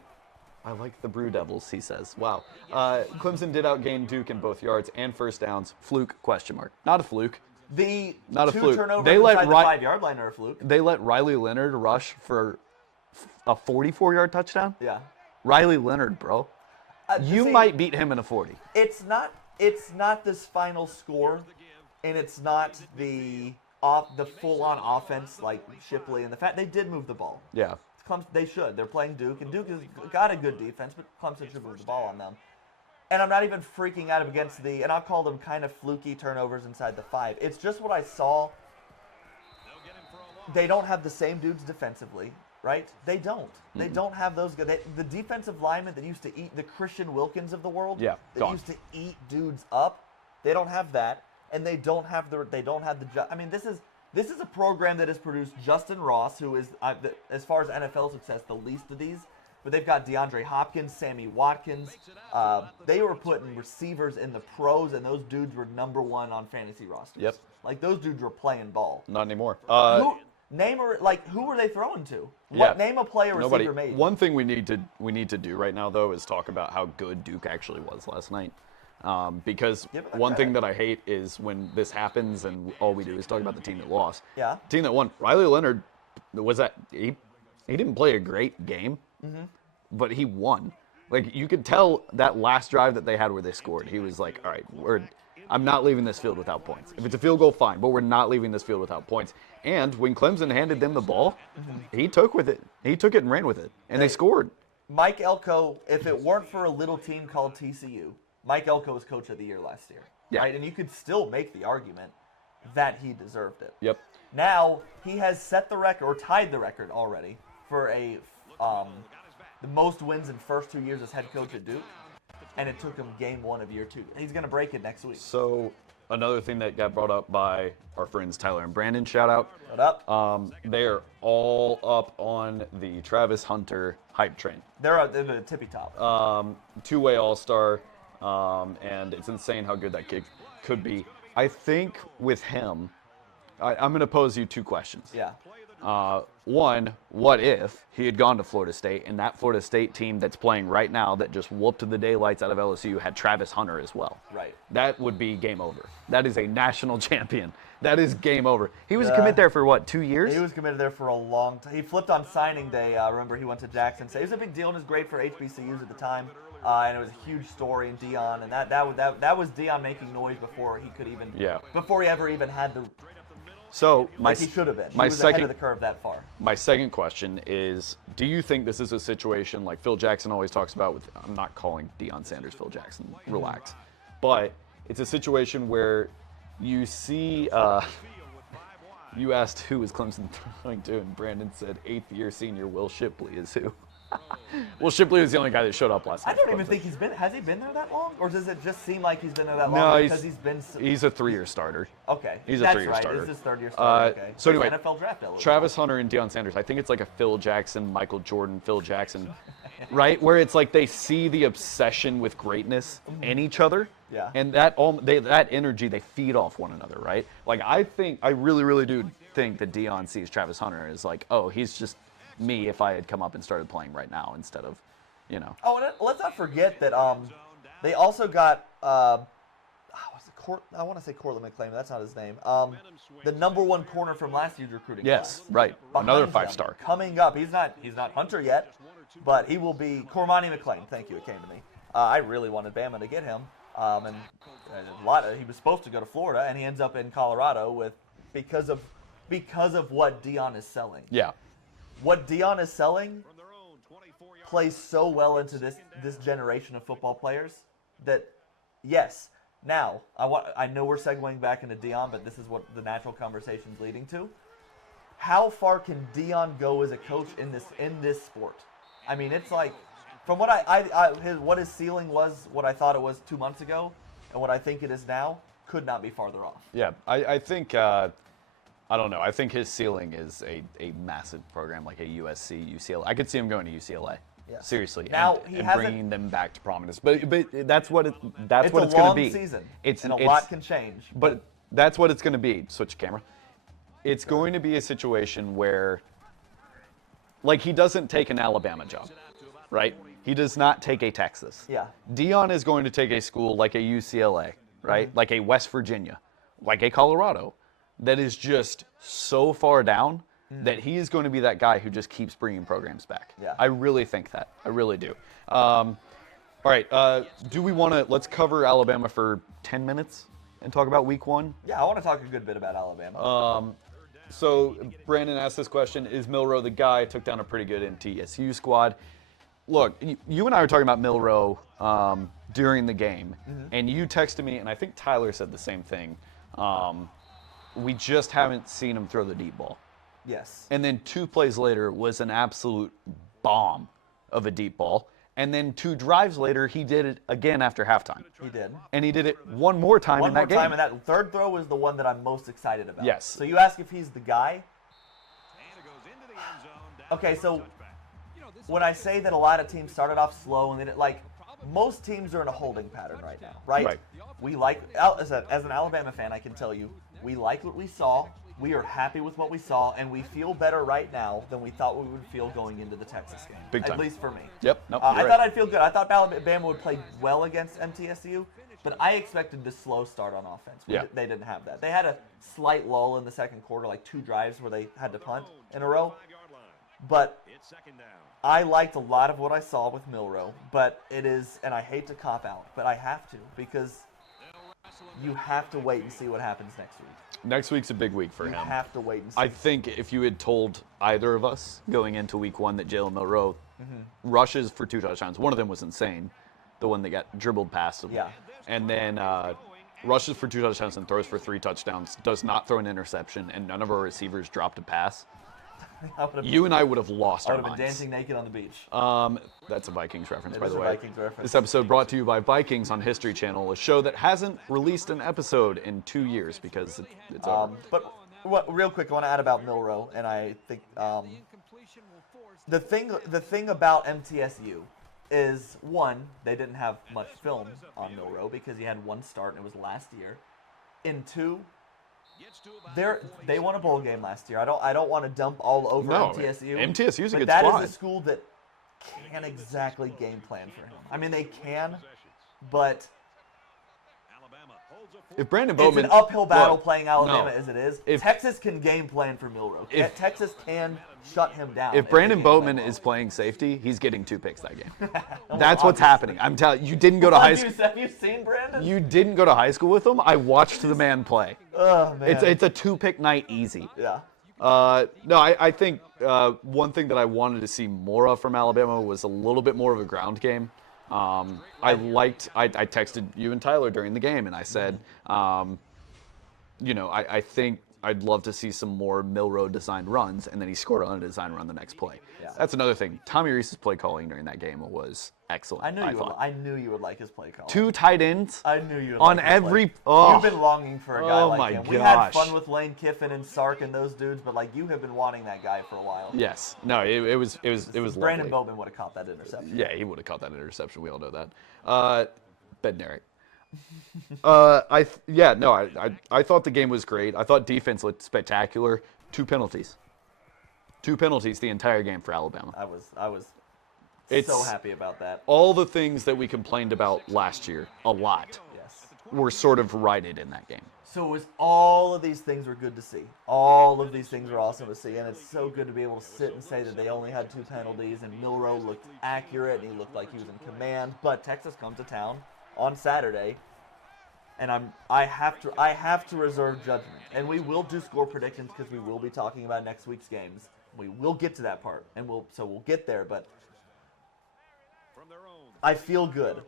I like the Brew Devils, he says. Wow. Clemson did outgain Duke in both yards and first downs. Fluke, question mark. Not a fluke. Not a fluke. Turnovers they let inside the 5-yard line are a fluke. They let Riley Leonard rush for a 44-yard touchdown? Yeah. Riley Leonard, bro. You might beat him in a 40. It's not this final score, and it's not the full-on offense like Shipley and the fact they did move the ball. Yeah. They should. They're playing Duke, and Duke has got a good defense, but Clemson should move the ball on them. And I'm not even freaking out against and I'll call them kind of fluky turnovers inside the 5. It's just what I saw. They don't have the same dudes defensively, right? They don't. They don't have those good. The defensive linemen that used to eat the Christian Wilkins of the world, that used to eat dudes up, they don't have that, and they don't have the. I mean, this is a program that has produced Justin Ross, who is, as far as NFL success, the least of these. But they've got DeAndre Hopkins, Sammy Watkins. They were putting receivers in the pros, and those dudes were number 1 on fantasy rosters. Yep. Like, those dudes were playing ball. Not anymore. Who were they throwing to? Name a player receiver made. One thing we need to do right now, though, is talk about how good Duke actually was last night. Because one thing that I hate is when this happens and all we do is talk about the team that lost. Yeah. The team that won. Riley Leonard he didn't play a great game, but he won. Like, you could tell that last drive that they had where they scored. He was like, all right, I'm not leaving this field without points. If it's a field goal, fine, but we're not leaving this field without points. And when Clemson handed them the ball, he took with it. He took it and ran with it, and they scored. Mike Elko, if it weren't for a little team called TCU, Mike Elko was coach of the year last year. Yeah. Right? And you could still make the argument that he deserved it. Yep. Now, he has set the record, or tied the record already, for the most wins in first 2 years as head coach at Duke. And it took him game 1 of year 2. He's going to break it next week. So, another thing that got brought up by our friends Tyler and Brandon, shout out. What up? They are all up on the Travis Hunter hype train. They're the tippy top. Two-way all-star, and it's insane how good that kid could be. I think with him, I'm going to pose you 2 questions. Yeah. One, what if he had gone to Florida State and that Florida State team that's playing right now that just whooped the daylights out of LSU had Travis Hunter as well? Right. That would be game over. That is a national champion. That is game over. He was a commit there for what, 2 years? He was committed there for a long time. He flipped on signing day. Remember, he went to Jackson State. It was a big deal and it was great for HBCUs at the time. And it was a huge story in Deion. And that was Deion making noise before he could even, before he ever even had the. So he should have been. He was ahead of the curve that far. My second question is, do you think this is a situation like Phil Jackson always talks about with, I'm not calling Deion Sanders Phil Jackson, relax. But it's a situation where you see, you asked who was Clemson throwing to, and Brandon said 8th-year senior Will Shipley is who. Well, Shipley was the only guy that showed up last night. I don't even think has he been there that long? Or does it just seem like he's been there that long no, because he's been... He's a 3-year starter. Okay. He's a 3-year starter. This is his 3rd-year starter, okay. So anyway, NFL draft eligible. Travis Hunter and Deion Sanders, I think it's like a Phil Jackson, Michael Jordan, Phil Jackson, right? Where it's like they see the obsession with greatness in each other. Yeah. And that energy, they feed off one another, right? Like, I really, really do think that Deion sees Travis Hunter as like, oh, he's just me if I had come up and started playing right now instead of, Oh, and let's not forget that they also got I want to say Cortland McClain, but that's not his name. The number 1 corner from last year's recruiting class. Right. Another 5-star. Coming up. He's not Hunter yet, but he will be Cormani McClain. Thank you. It came to me. I really wanted Bama to get him. And he was supposed to go to Florida, and he ends up in Colorado because of what Deion is selling. Yeah. What Deion is selling plays so well into this generation of football players that, yes. Now, I know we're segueing back into Deion, but this is what the natural conversation's leading to. How far can Deion go as a coach in this sport? I mean, it's like From what what his ceiling was, what I thought it was 2 months ago, and what I think it is now, could not be farther off. Yeah, I think, I don't know. I think his ceiling is a massive program like a USC, UCLA. I could see him going to UCLA. Yeah. Seriously, Now, and bringing them back to prominence. But that's what it's going to be. It's a long season, and a lot can change. But that's what it's going to be. Switch camera. It's going to be a situation where, like, he doesn't take an Alabama job, right? He does not take a Texas. Yeah. Deion is going to take a school like a UCLA, right? Mm-hmm. Like a West Virginia, like a Colorado, that is just so far down that he is going to be that guy who just keeps bringing programs back. Yeah. I really think that. I really do. All right. Do we want to, let's cover Alabama for 10 minutes and talk about week 1? Yeah, I want to talk a good bit about Alabama. So Brandon asked this question, is Milroe the guy? Took down a pretty good MTSU squad. Look, you and I were talking about Milroe during the game, and you texted me, and I think Tyler said the same thing. We just haven't seen him throw the deep ball. Yes. And then 2 plays later was an absolute bomb of a deep ball. And then 2 drives later, he did it again after halftime. He did. And he did it one more time in that game. One more time, and that third throw was the one that I'm most excited about. Yes. So you ask if he's the guy. Okay, so when I say that a lot of teams started off slow and they didn't, like, most teams are in a holding pattern right now, right? Right. We like, as an Alabama fan, I can tell you, we like what we saw. We are happy with what we saw, and we feel better right now than we thought we would feel going into the Texas game. Big time. At least for me. Yep. Nope, I you're thought right. I'd feel good. I thought Alabama would play well against MTSU, but I expected the slow start on offense. Yeah. They didn't have that. They had a slight lull in the second quarter, like 2 drives where they had to punt in a row. But I liked a lot of what I saw with Milroe, but it is, and I hate to cop out, but I have to, because you have to wait and see what happens next week. Next week's a big week for You him. have to wait and see. I think if you had told either of us going into week 1 that Jalen Milroe rushes for 2 touchdowns, one of them was insane, the one that got dribbled past him. Yeah. And then rushes for 2 touchdowns and throws for 3 touchdowns, does not throw an interception, and none of our receivers dropped a pass. You and I would have lost I our would have been minds. dancing naked on the beach. That's a Vikings reference, by is the a way. Vikings reference. This episode brought to you by Vikings on History Channel, a show that hasn't released an episode in 2 years because it's over. But real quick, I want to add about Milroe, and I think the thing about MTSU is, one, they didn't have much film on Milroe because he had 1 start and it was last year. And 2, they won a bowl game last year. I don't want to dump all over MTSU. MTSU's a but good that squad. is a school that can't exactly game plan for him. I mean, they can, but If Brandon Bowman, it's an uphill battle look, playing Alabama no. as it is. If- Texas can game plan for Milroe. Texas can shut him down. If they Brandon game plan Bowman well. is playing safety, he's getting 2 picks that game. That's what's happening. I'm telling you, didn't go to high school. Have you seen Brandon? You didn't go to high school with him. I watched the man play. Oh, man. It's a 2-pick night easy. Yeah. No, I think one thing that I wanted to see more of from Alabama was a little bit more of a ground game. I texted you and Tyler during the game, and I said, I think I'd love to see some more Milroe designed runs, and then he scored on a design run the next play. Yeah. That's another thing. Tommy Reese's play calling during that game was excellent. I knew you would like his play call. 2 tight ends. I knew you would on like his every. play. Oh, You've been longing for a guy oh like my him. We had gosh. fun with Lane Kiffin and Sark and those dudes, but like you have been wanting that guy for a while. yes. No, it was Brandon lovely. Bowman would have caught that interception. Yeah, he would have caught that interception. We all know that. Bednarik. I thought the game was great. I thought defense looked spectacular. 2 penalties. 2 penalties the entire game for Alabama. I was It's so happy about that. all the things that we complained about last year, a lot, Yes. were sort of righted in that game. So it was all of these things were good to see. All of these things were awesome to see, and it's so good to be able to sit and say that they only had 2 penalties, and Milroe looked accurate, and he looked like he was in command. But Texas comes to town on Saturday, and I have to reserve judgment, and we will do score predictions because we will be talking about next week's games. We will get to that part, and we'll get there. But I feel good.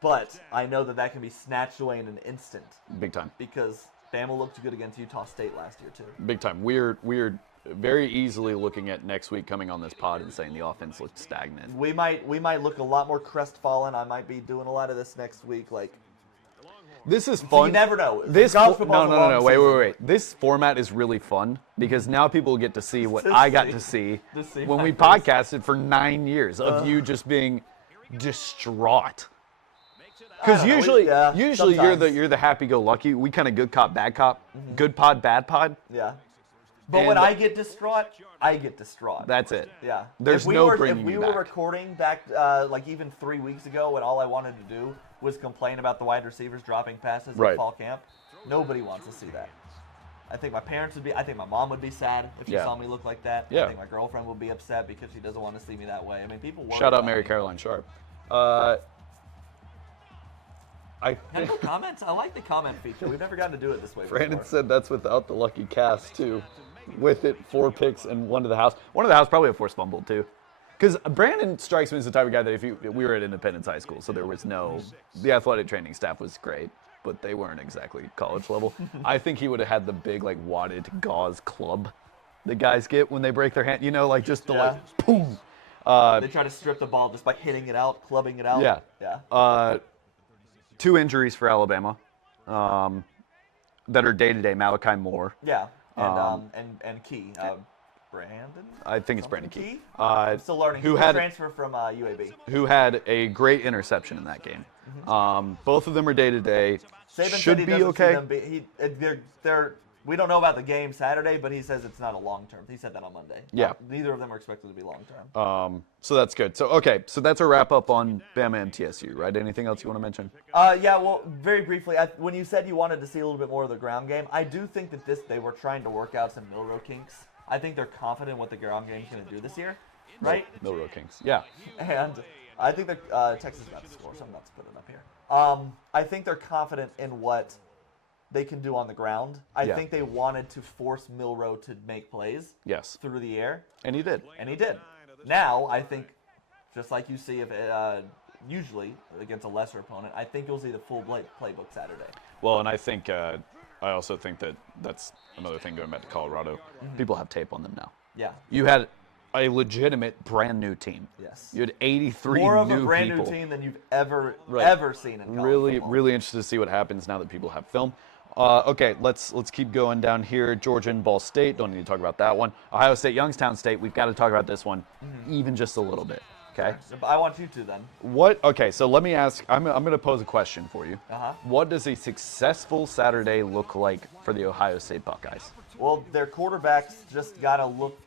But I know that can be snatched away in an instant Big time. because Bama looked good against Utah State last year too. Big time. Weird very easily looking at next week coming on this pod and saying the offense looks stagnant. We might look a lot more crestfallen. I might be doing a lot of this next week. Like, this is fun. You never know. No. Wait. This format is really fun because now people get to see what I got to see when we podcasted for 9 years of you just being distraught. Because usually you're the happy-go-lucky. We kind of good cop, bad cop, good pod, bad pod. Yeah. But when I get distraught, I get distraught. That's it. Yeah. There's no bringing you back. If we were recording back like even 3 weeks ago when all I wanted to do was complain about the wide receivers dropping passes at fall camp, nobody wants to see that. I think my parents would be, I think my mom would be sad if she saw me look like that. Yeah. I think my girlfriend would be upset because she doesn't want to see me that way. I mean, people worry Shout out about Mary me. Caroline Sharp. No comments? I like the comment feature. We've never gotten to do it this way Brandon before. said that's without the lucky cast, too. With it, 4 picks and one to the house. One to the house, probably a forced fumble, too. Because Brandon strikes me as the type of guy that if we were at Independence High School, so there was the athletic training staff was great, but they weren't exactly college level. I think he would have had the big, like, wadded gauze club the guys get when they break their hand. You know, like, just the, like, boom. They try to strip the ball just by hitting it out, clubbing it out. Yeah. Yeah. 2 injuries for Alabama that are day-to-day. Malachi Moore. Yeah. And Key. Brandon? I think it's Brandon Key. I'm still learning. Who He had transfer from UAB. Who had a great interception in that game. Both of them are day-to-day. Saban Should said he be doesn't okay. see them we don't know about the game Saturday, but he says it's not a long-term. He said that on Monday. Yeah. Neither of them are expected to be long-term. So that's good. So that's a wrap-up on Bama and TSU, right? Anything else you want to mention? Yeah, well, very briefly, when you said you wanted to see a little bit more of the ground game, I do think that they were trying to work out some Milroe kinks. I think they're confident what the ground game is going to do this year, right? Milroe Kings. Yeah. And I think that Texas is about to score, so I'm about to put it up here. I think they're confident in what they can do on the ground. I think they wanted to force Milroe to make plays through the air. And he did. Now, I think, just like you see usually against a lesser opponent, I think you'll see the full playbook Saturday. Well, and I think I also think that's another thing going back to Colorado. People have tape on them now. Yeah. You had a legitimate brand new team. Yes. You had 83 More new of a brand people. new team than you've ever seen in college football. Really interested to see what happens now that people have film. Okay, let's keep going down here. Georgia and Ball State, don't need to talk about that one. Ohio State, Youngstown State, we've got to talk about this one even just a little bit. Okay. I want you to then. Okay, so let me ask. I'm going to pose a question for you. What does a successful Saturday look like for the Ohio State Buckeyes? Well, their quarterbacks just got to look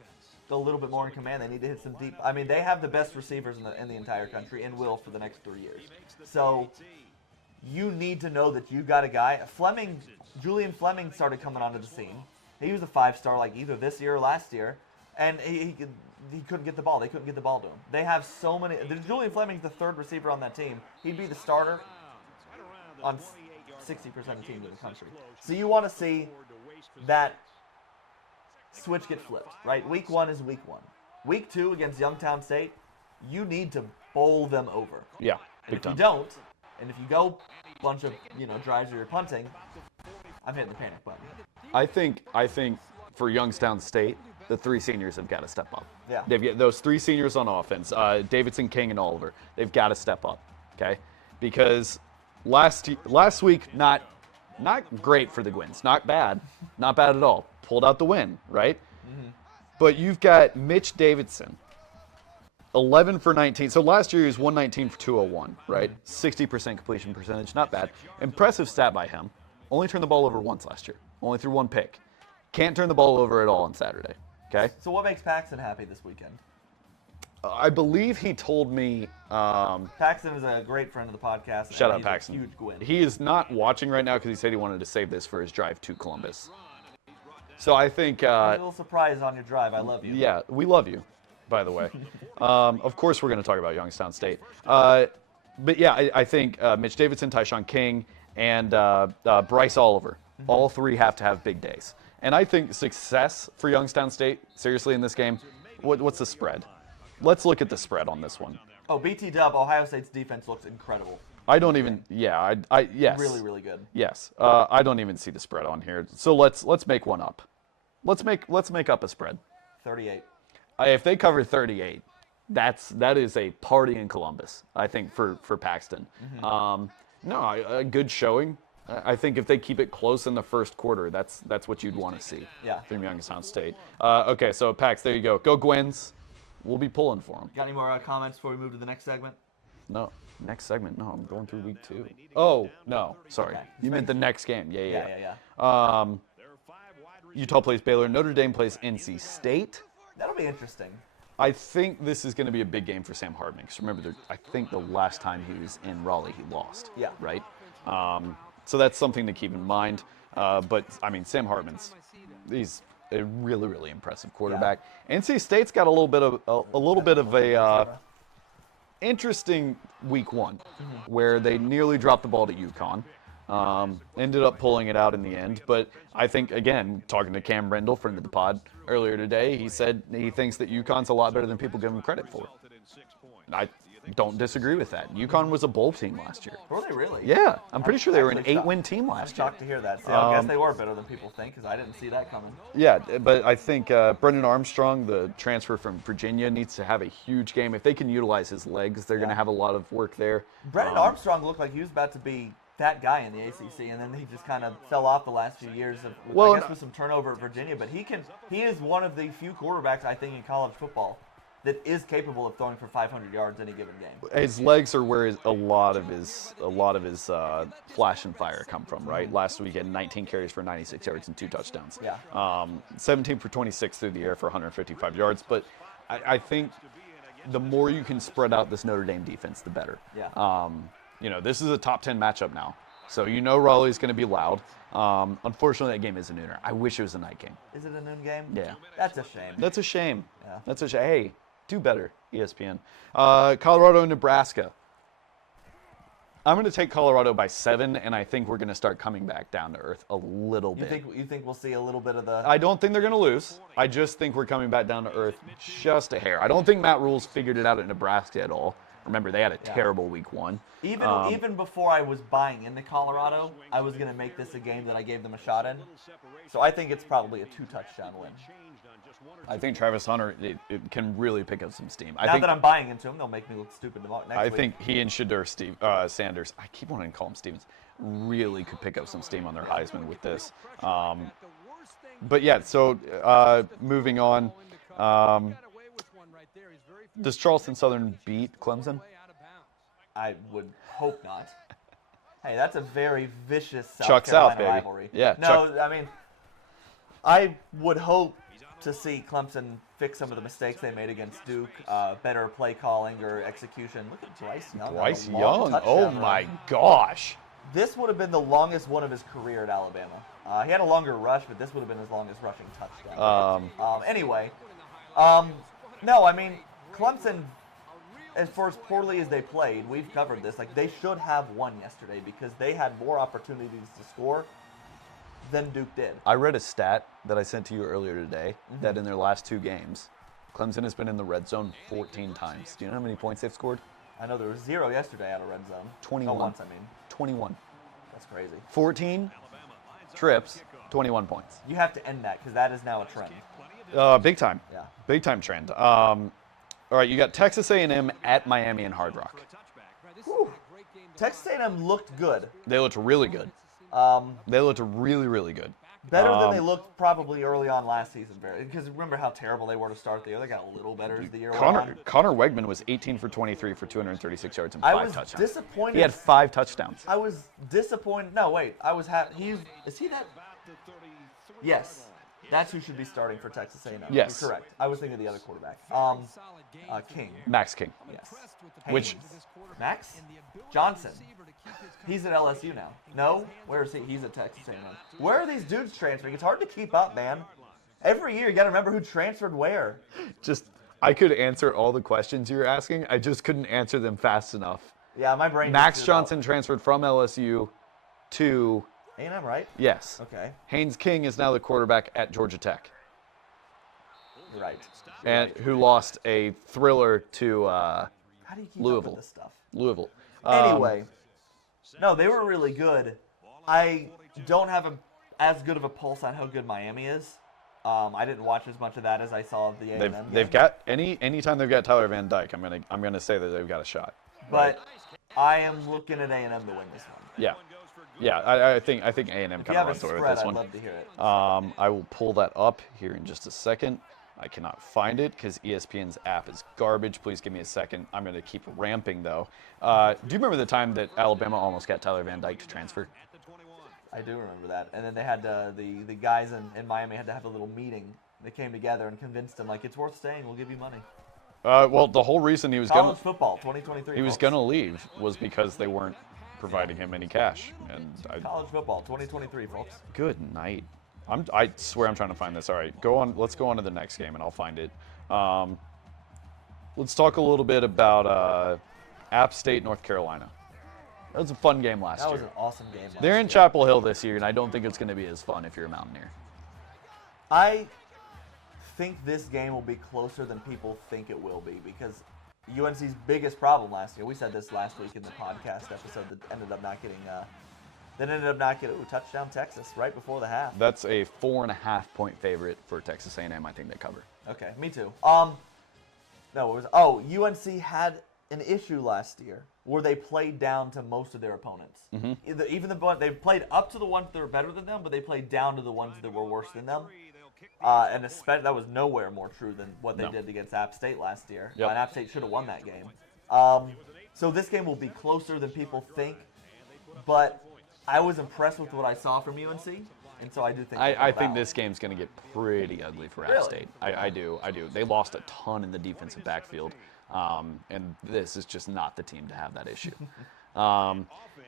a little bit more in command. They need to hit some deep. I mean, they have the best receivers in the entire country and will for the next 3 years. So you need to know that you got a guy. Julian Fleming started coming onto the scene. He was a 5-star like either this year or last year, and he couldn't get the ball. They couldn't get the ball to him. They have so many. Julian Fleming's the 3rd receiver on that team. He'd be the starter on 60% of teams in the country. So you want to see that switch get flipped, right? Week 1 is week 1. Week 2 against Youngstown State, you need to bowl them over. Yeah, and if you don't, and if you go a bunch of drives where you're punting, I'm hitting the panic button. I think for Youngstown State, the 3 seniors have got to step up. Yeah. They've got those 3 seniors on offense, Davidson, King, and Oliver. They've got to step up, okay? Because last week, not great for the Gwins. Not bad at all. Pulled out the win, right? But you've got Mitch Davidson, 11 for 19. So last year he was 119 for 201, right? 60% completion percentage, not bad. Impressive stat by him. Only turned the ball over once last year. Only threw 1 pick. Can't turn the ball over at all on Saturday, okay? So what makes Paxton happy this weekend? I believe he told me. Paxton is a great friend of the podcast. Shout out he's Paxton. A huge Gwin. He is not watching right now because he said he wanted to save this for his drive to Columbus. So I think. A little surprise on your drive. I love you. Yeah, we love you, by the way. Of course, we're going to talk about Youngstown State. But yeah, I think Mitch Davidson, Tyshawn King, and Bryce Oliver, all 3 have to have big days. And I think success for Youngstown State, seriously, in this game, what's the spread? Let's look at the spread on this one. Oh, BT Dub, Ohio State's defense looks incredible. I don't even. Yeah, yes. Really, really good. Yes, I don't even see the spread on here. So let's make one up. Let's make up a spread. 38. If they cover 38, that is a party in Columbus, I think, for Paxton. No, a good showing. I think if they keep it close in the first quarter, that's what you'd want to see. Yeah. From Youngstown State. Okay, so Pax, there you go. Go Gwens. We'll be pulling for them. Got any more comments before we move to the next segment? No, next segment. No, I'm going through week 2. Oh no, sorry. Okay. You meant the next game. Yeah. Utah plays Baylor. Notre Dame plays NC State. That'll be interesting. I think this is going to be a big game for Sam Hartman. Because remember, I think the last time he was in Raleigh, he lost. Yeah. Right? So that's something to keep in mind. But, I mean, Sam Hartman's, he's a really, really impressive quarterback. Yeah. NC State's got a little bit of a interesting week 1 where they nearly dropped the ball to UConn. Ended up pulling it out in the end. But I think, again, talking to Cam Brindle, friend of the pod, earlier today, he said he thinks that UConn's a lot better than people give him credit for. I don't disagree with that. UConn was a bowl team last year. Were they really? Yeah. I'm pretty sure they were an 8-win team I'm last year. shocked to hear that. See, I guess they were better than people think because I didn't see that coming. Yeah, but I think Brendan Armstrong, the transfer from Virginia, needs to have a huge game. If they can utilize his legs, they're going to have a lot of work there. Brendan Armstrong looked like he was about to be that guy in the ACC, and then he just kind of fell off the last few years of, I guess, with some turnover at Virginia. But he is one of the few quarterbacks, I think, in college football that is capable of throwing for 500 yards any given game. His legs are where a lot of his flash and fire come from, right? Last week he had 19 carries for 96 yards and 2 touchdowns. Yeah. 17 for 26 through the air for 155 yards. But I think the more you can spread out this Notre Dame defense, the better. Yeah. This is a top 10 matchup now. So Raleigh's going to be loud. Unfortunately, that game is a nooner. I wish it was a night game. Is it a noon game? Yeah. That's a shame. That's a shame. Yeah. That's a shame. Hey, do better, ESPN. Colorado and Nebraska. I'm going to take Colorado by 7, and I think we're going to start coming back down to earth a little bit. You think we'll see a little bit of the... I don't think they're going to lose. I just think we're coming back down to earth just a hair. I don't think Matt Rule's figured it out at Nebraska at all. Remember, they had a terrible week 1. Even before I was buying into Colorado, I was going to make this a game that I gave them a shot in. So I think it's probably a 2-touchdown win. I think Travis Hunter it can really pick up some steam. Now that I'm buying into him, they'll make me look stupid next week. I think he and Shedeur Sanders, I keep wanting to call him Stevens, really could pick up some steam on their Heisman with this. But yeah, so moving on. Does Charleston Southern beat Clemson? I would hope not. Hey, that's a very vicious South Chuck Carolina South, baby. rivalry. Yeah. No, Chuck. I mean, I would hope to see Clemson fix some of the mistakes they made against Duke, better play calling or execution. Look at Bryce Young. Bryce Young. Oh my gosh. This would have been the longest one of his career at Alabama. He had a longer rush, but this would have been his longest rushing touchdown. No, I mean, Clemson, as far as poorly as they played, we've covered this. Like, they should have won yesterday because they had more opportunities to score than Duke did. I read a stat that I sent to you earlier today that in their last 2 games, Clemson has been in the red zone 14 times. Do you know how many points they've scored? I know there was 0 yesterday out of red zone. 21. Oh, once, I mean. 21. That's crazy. 14 trips, 21 points. You have to end that because that is now a trend. Big time. Yeah. Big time trend. All right, you got Texas A&M at Miami and Hard Rock. Whew. Texas A&M looked good. They looked really good. They looked really, really good. Better than they looked probably early on last season. Because remember how terrible they were to start the year. They got a little better as the year went on. Connor Wegman was 18 for 23 for 236 yards and 5 touchdowns. I was disappointed. He had 5 touchdowns. I was disappointed. No, wait. I was happy. Is he that? Yes. That's who should be starting for Texas A&M. Yes. You're correct. I was thinking of the other quarterback. King. Max King. Yes. Which? Max? Johnson. He's at LSU now. No? Where is he? He's at Texas A&M. Where are these dudes transferring? It's hard to keep up, man. Every year you got to remember who transferred where. I could answer all the questions you're asking. I just couldn't answer them fast enough. Yeah, my brain. Max Johnson transferred from LSU to A&M, right? Yes. Okay. Haynes King is now the quarterback at Georgia Tech. Right. And who lost a thriller to How do you keep Louisville. up with this stuff? Louisville. Anyway, no, they were really good. I don't have as good of a pulse on how good Miami is. I didn't watch as much of that as I saw of the A&M They've game. got anytime they've got Tyler Van Dyke, I'm gonna say that they've got a shot. But I am looking at A&M to win this one. Yeah. I think A&M If you kind of have a runs away with spread, this I'd one. love to hear it. I will pull that up here in just a second. I cannot find it because ESPN's app is garbage. Please give me a second. I'm going to keep ramping, though. Do you remember the time that Alabama almost got Tyler Van Dyke to transfer? I do remember that. And then they had the guys in Miami had to have a little meeting. They came together and convinced him, like, it's worth staying. We'll give you money. Well, the whole reason he was College football, 2023. he was going to leave was because they weren't providing him any cash. And College football, 2023, folks. Good night. I swear I'm trying to find this. All right, go on. Let's go on to the next game, and I'll find it. Let's talk a little bit about App State, North Carolina. That was a fun game last year. That was an awesome game. They're in Chapel Hill this year, and I don't think it's going to be as fun if you're a Mountaineer. I think this game will be closer than people think it will be because UNC's biggest problem last year. We said this last week in the podcast episode that ended up not getting. Touchdown Texas right before the half. That's a 4.5-point favorite for Texas A&M. I think they cover. Okay, me too. UNC had an issue last year where they played down to most of their opponents. Mm-hmm. Even they played up to the ones that were better than them, but they played down to the ones that were worse than them. And especially that was nowhere more true than what they did against App State last year. Yep. And App State should have won that game. So this game will be closer than people think, but I was impressed with what I saw from UNC, and so I do think. I think this game's going to get pretty ugly for App Really? State. I do. They lost a ton in the defensive backfield, and this is just not the team to have that issue.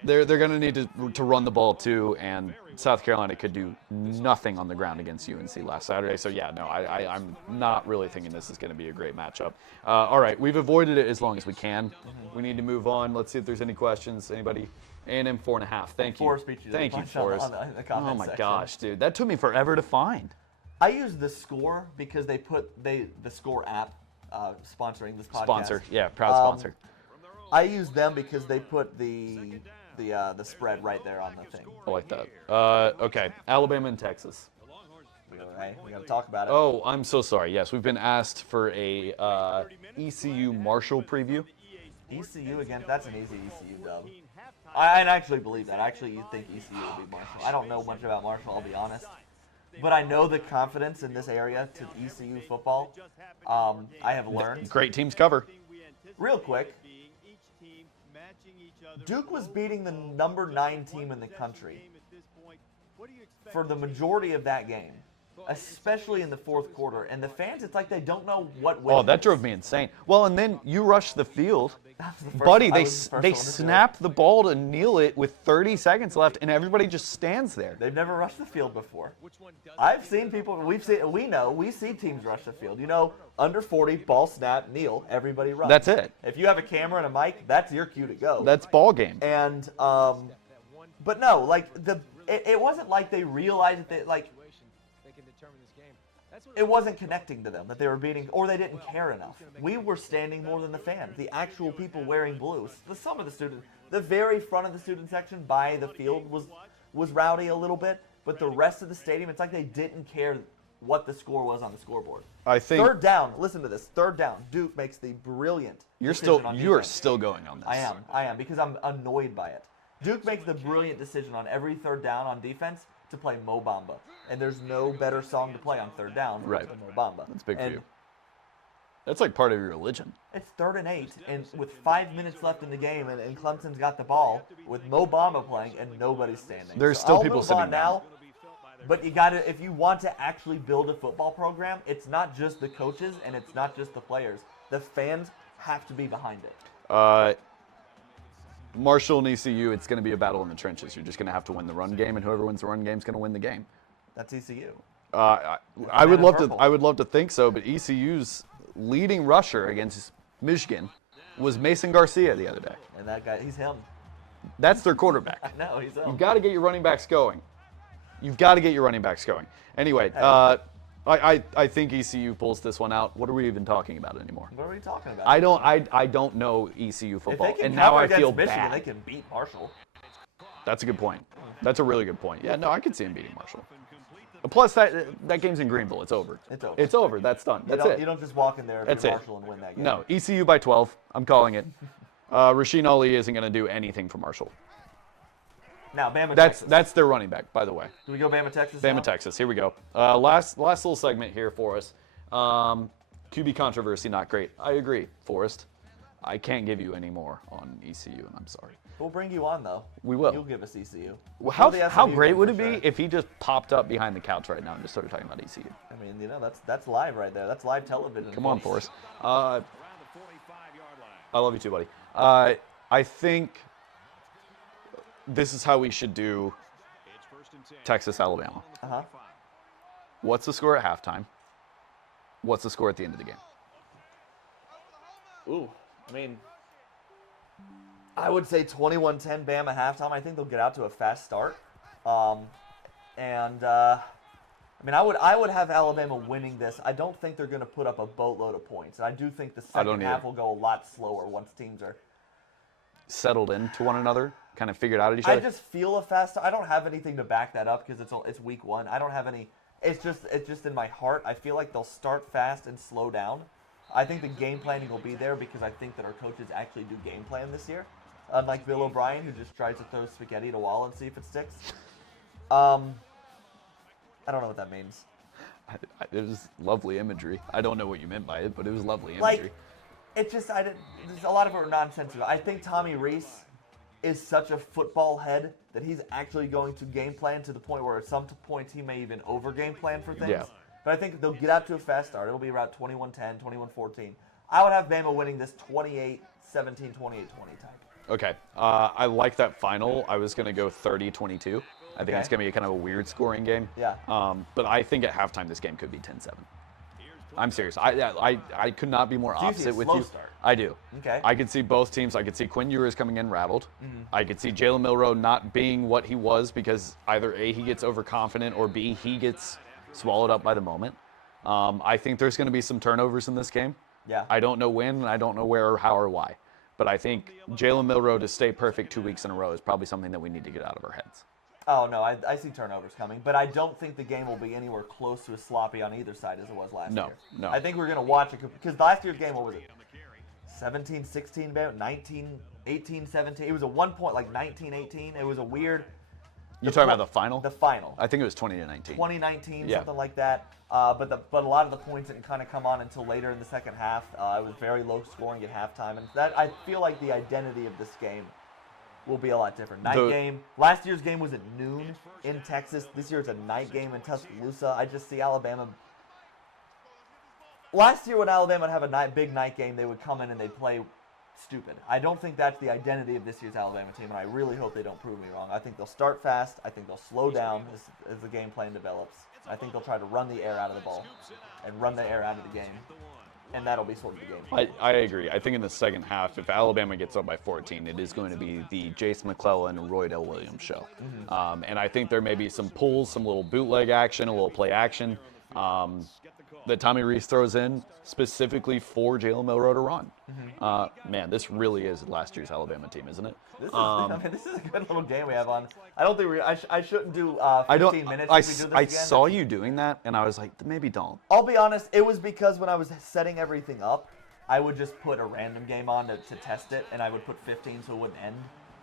They're going to need to run the ball too, and South Carolina could do nothing on the ground against UNC last Saturday. So yeah, no, I'm not really thinking this is going to be a great matchup. All right, we've avoided it as long as we can. We need to move on. Let's see if there's any questions. Anybody? A&M 4.5. Thank you. Thank you, Forrest. Oh my gosh, dude, that took me forever to find. I use the Score because they put the Score app sponsoring this podcast. Proud sponsor. I use them because they put the spread right there on the thing. I like that. Okay, Alabama and Texas. We gotta talk about it. Oh, I'm so sorry. Yes, we've been asked for a ECU Marshall preview. ECU again. That's an easy ECU dub. I actually believe that. I actually think ECU will be Marshall. I don't know much about Marshall, I'll be honest. But I know the confidence in this area to ECU football. I have learned. Great teams cover. Real quick, Duke was beating the number 9 team in the country for the majority of that game, especially in the fourth quarter. And the fans, it's like they don't know what wins. Oh, that drove me insane. Well, and then you rush the field. Buddy, They snap the ball to kneel it with 30 seconds left, and everybody just stands there. They've never rushed the field before. I've seen people. We see teams rush the field. You know, under 40, ball snap, kneel, everybody runs. That's it. If you have a camera and a mic, that's your cue to go. That's ball game. And but no, like it wasn't like they realized that it wasn't connecting to them that they were beating, or they didn't care enough. We were standing more than the fans, the actual people wearing blue. Some of the students, the very front of the student section by the field was rowdy a little bit, but the rest of the stadium, it's like they didn't care what the score was on the scoreboard. I think third down. Listen to this. Third down. Duke makes the brilliant. You are still going on this. I am because I'm annoyed by it. Duke makes the brilliant decision on every third down on defense to play Mo Bamba. And there's no better song to play on third down than Mo Bamba. That's big for you. That's like part of your religion. It's 3rd and 8, and with 5 minutes left in the game, and Clemson's got the ball with Mo Bamba playing, and nobody's standing. There's still people move sitting on down. now. But you gotta, if you want to actually build a football program, it's not just the coaches and it's not just the players. The fans have to be behind it. Marshall and ECU, it's going to be a battle in the trenches. You're just going to have to win the run game, and whoever wins the run game is going to win the game. That's ECU. I would love to think so, but ECU's leading rusher against Michigan was Mason Garcia the other day. And that guy, he's him. That's their quarterback. I know, he's him. You've got to get your running backs going. Anyway, I think ECU pulls this one out. What are we even talking about anymore? What are we talking about? I don't know ECU football, if they can and now cover I feel against Michigan, bad. they can beat Marshall. That's a good point. That's a really good point. Yeah, no, I could see him beating Marshall. Plus, that game's in Greenville. It's over. It's over. It's over. That's done. That's it. You don't just walk in there That's to it. Marshall and win that game. No, ECU by 12. I'm calling it. Rasheen Ali isn't going to do anything for Marshall. Now, Bama, Texas. That's their running back, by the way. Do we go Bama, Texas? Bama, now? Texas. Here we go. Last little segment here for us. QB controversy, not great. I agree, Forrest. I can't give you any more on ECU, and I'm sorry. We'll bring you on, though. We will. You'll give us ECU. Well, how SMU great game would for it be sure. if he just popped up behind the couch right now and just started talking about ECU? I mean, that's live right there. That's live television. Come on, Forrest. I love you too, buddy. I think this is how we should do Texas, Alabama. Uh-huh. What's the score at halftime? What's the score at the end of the game? Ooh, I mean, I would say 21-10 Bama halftime. I think they'll get out to a fast start. I mean, I would have Alabama winning this. I don't think they're going to put up a boatload of points. And I do think the second half will go a lot slower once teams are settled into one another, kind of figured out each I other. just feel a fast. I don't have anything to back that up because it's week one. I don't have any. It's just in my heart. I feel like they'll start fast and slow down. I think the game planning will be there because I think that our coaches actually do game plan this year, unlike Bill O'Brien who just tries to throw spaghetti at a wall and see if it sticks. I don't know what that means. It was lovely imagery. I don't know what you meant by it, but it was lovely imagery. Like, it just, there's a lot of it are nonsensical. I think Tommy Rees is such a football head that he's actually going to game plan to the point where at some points he may even over game plan for things. Yeah. But I think they'll get out to a fast start. It'll be around 21-10, 21-14. I would have Bama winning this 28-17, 28-20 type. Okay. I like that final. I was going to go 30-22. I think it's going to be kind of a weird scoring game. Yeah. But I think at halftime this game could be 10-7. I'm serious. I could not be more So you see a opposite with slow you. start. I do. Okay. I could see both teams. I could see Quinn Ewers coming in rattled. Mm-hmm. I could see Jalen Milroe not being what he was because either A, he gets overconfident, or B, he gets swallowed up by the moment. I think there's going to be some turnovers in this game. Yeah. I don't know when, and I don't know where or how or why. But I think Jalen Milroe to stay perfect 2 weeks in a row is probably something that we need to get out of our heads. Oh, no, I see turnovers coming, but I don't think the game will be anywhere close to as sloppy on either side as it was last year. No. I think we're going to watch it, because last year's game, what was it? 17-16, 19-18-17. It was a 1 point, like 19-18. It was a weird. You talking about the final? The final. I think it was 20-19. 2019, Yeah. something like that. But a lot of the points didn't kind of come on until later in the second half. It was very low scoring at halftime, and that I feel like the identity of this game will be a lot different. Night game. Last year's game was at noon in Texas. This year it's a night game in Tuscaloosa. I just see Alabama. Last year when Alabama would have a big night game, they would come in and they'd play stupid. I don't think that's the identity of this year's Alabama team, and I really hope they don't prove me wrong. I think they'll start fast. I think they'll slow down as the game plan develops. I think they'll try to run the air out of the ball and run the air out of the game, and that'll be sort of the game. I agree. I think in the second half, if Alabama gets up by 14, it is going to be the Jace McClellan and Roy Dell Williams show. Mm-hmm. And I think there may be some pulls, some little bootleg action, a little play action that Tommy Rees throws in specifically for Jalen Milroe to run. Mm-hmm. Man, this really is last year's Alabama team, isn't it? This is a good little game we have on. I don't think I shouldn't do 15 minutes I if we do this I again. saw you doing that, and I was like, maybe don't. I'll be honest, it was because when I was setting everything up, I would just put a random game on to test it, and I would put 15 so it wouldn't end.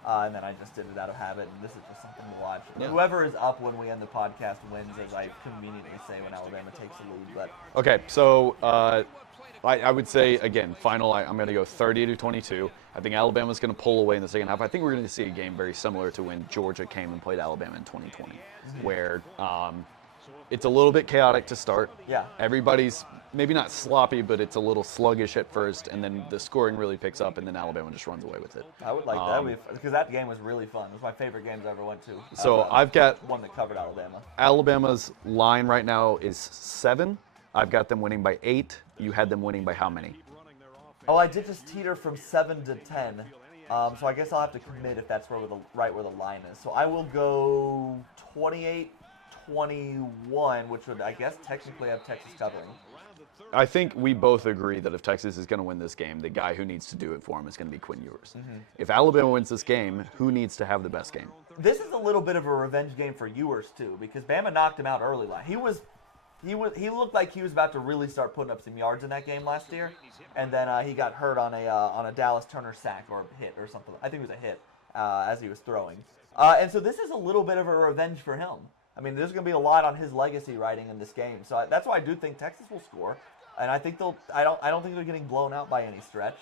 And then I just did it out of habit, and this is just something to watch. Yeah. Whoever is up when we end the podcast wins, as I conveniently say when Alabama takes the lead. But Okay, so I would say, again, final, I'm going to go 30-22. I think Alabama's going to pull away in the second half. I think we're going to see a game very similar to when Georgia came and played Alabama in 2020, where it's a little bit chaotic to start. Yeah. Everybody's maybe not sloppy, but it's a little sluggish at first, and then the scoring really picks up, and then Alabama just runs away with it. I would like that, because that game was really fun. It was my favorite games I ever went to. So I've got one that covered Alabama. Alabama's line right now is 7. I've got them winning by 8. You had them winning by how many? Oh, I did just teeter from 7 to 10. So I guess I'll have to commit if that's where the line is. So I will go 28-21, which would, I guess, technically have Texas covering. I think we both agree that if Texas is going to win this game, the guy who needs to do it for him is going to be Quinn Ewers. If Alabama wins this game, who needs to have the best game? This is a little bit of a revenge game for Ewers too, because Bama knocked him out early. He looked like he was about to really start putting up some yards in that game last year, and then he got hurt on a Dallas Turner sack or hit or something. I think it was a hit as he was throwing. And so this is a little bit of a revenge for him. I mean, there's going to be a lot on his legacy writing in this game. So that's why I do think Texas will score, and I think I don't think they're getting blown out by any stretch.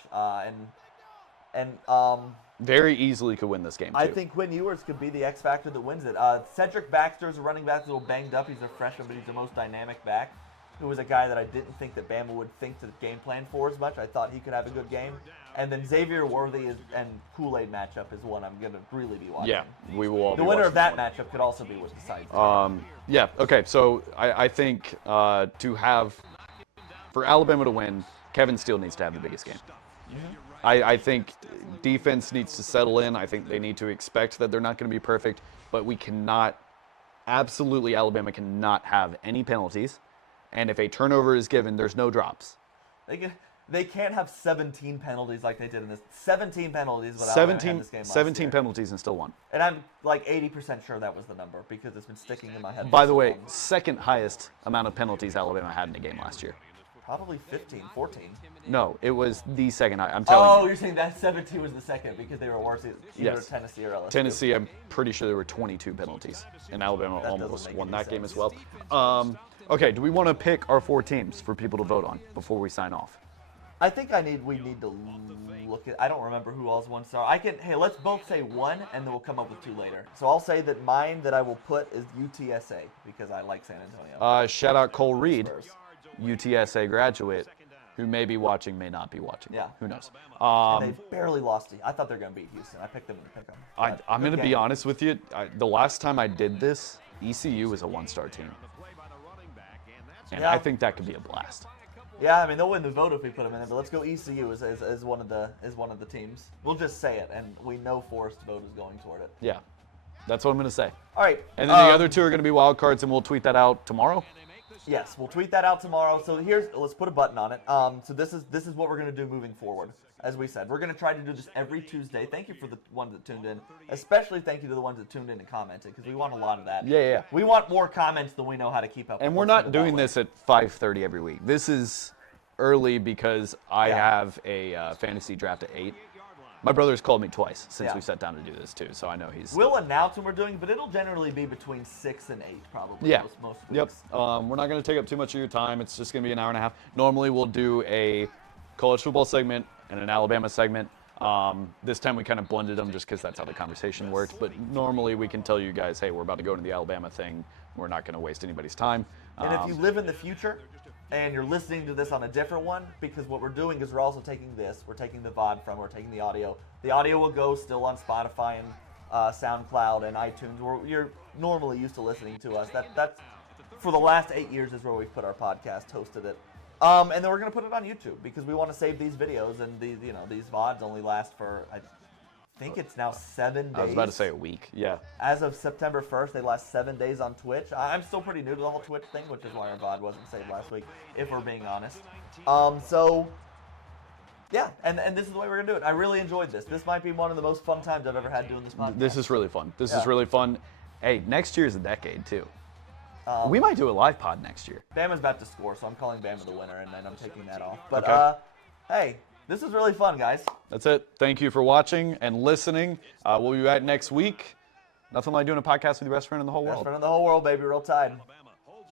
Very easily could win this game, too. I think Quinn Ewers could be the X factor that wins it. Cedric Baxter's a running back, a little banged up. He's a freshman, but he's the most dynamic back. Who was a guy that I didn't think that Bama would think to game plan for as much. I thought he could have a good game. And then Xavier Worthy and Kool-Aid matchup is one I'm going to really be watching. Yeah, we will all The be winner of that watching. matchup could also be what decides. Yeah, okay, so I think for Alabama to win, Kevin Steele needs to have the biggest game. I think defense needs to settle in. I think they need to expect that they're not going to be perfect, but Alabama cannot have any penalties. And if a turnover is given, there's no drops. They can't have 17 penalties like they did in this. 17 penalties without Alabama had this game last 17 year. penalties and still won. And I'm like 80% sure that was the number because it's been sticking in my head. By the way, second highest amount of penalties Alabama had in a game last year. Probably 15, 14. No, it was the second high. I'm telling you. Oh, you're saying that 17 was the second because they were worse either Yes. Tennessee or LSU. Tennessee, I'm pretty sure there were 22 penalties, and Alabama almost won that game as well. Okay, do we want to pick our 4 teams for people to vote on before we sign off? I think we need to look at. I don't remember who all's 1 star. Hey, let's both say 1, and then we'll come up with 2 later. So I'll say that mine that I will put is UTSA because I like San Antonio. Shout out Cole Reed, Spurs. UTSA graduate, who may be watching, may not be watching. Yeah. Who knows? They barely lost. I thought they were going to beat Houston. I picked them to pick them. I'm going to be honest with you. The last time I did this, ECU was a 1-star team. And Yeah. I think that could be a blast. Yeah, I mean they'll win the vote if we put them in there. But let's go ECU as one of the teams. We'll just say it, and we know Forrest's vote is going toward it. Yeah, that's what I'm going to say. All right. And then the other 2 are going to be wild cards, and we'll tweet that out tomorrow. Yes, we'll tweet that out tomorrow. So let's put a button on it. So this is what we're going to do moving forward. As we said, we're going to try to do this every Tuesday. Thank you for the ones that tuned in. Especially thank you to the ones that tuned in and commented because we want a lot of that. Yeah. We want more comments than we know how to keep up with. And we're not doing this at 5:30 every week. This is early because I have a fantasy draft at 8. My brother's called me twice since we sat down to do this too, so I know he's. We'll announce when we're doing it, but it'll generally be between 6 and 8 probably. Yeah. Most Yep. weeks. We're not going to take up too much of your time. It's just going to be an hour and a half. Normally we'll do a college football segment and an Alabama segment. This time we kind of blended them just because that's how the conversation worked. But normally we can tell you guys, hey, we're about to go into the Alabama thing. We're not going to waste anybody's time. And if you live in the future and you're listening to this on a different one, because what we're doing is we're also taking this, we're taking the VOD we're taking the audio. The audio will go still on Spotify and SoundCloud and iTunes, where you're normally used to listening to us. That's for the last 8 years is where we've put our podcast, hosted it. And then we're going to put it on YouTube because we want to save these videos, and these VODs only last for, I think it's now 7 days. I was about to say a week. Yeah. As of September 1st, they last 7 days on Twitch. I'm still pretty new to the whole Twitch thing, which is why our VOD wasn't saved last week, if we're being honest. Yeah, and this is the way we're going to do it. I really enjoyed this. This might be one of the most fun times I've ever had doing this podcast. This is really fun. This is really fun. Hey, next year's a decade, too. We might do a live pod next year. Bama's about to score, so I'm calling Bama the winner, and then I'm taking that off. But, Okay. Hey, this is really fun, guys. That's it. Thank you for watching and listening. We'll be back next week. Nothing like doing a podcast with your best friend in the whole Best world. friend in the whole world, baby. Roll Tide.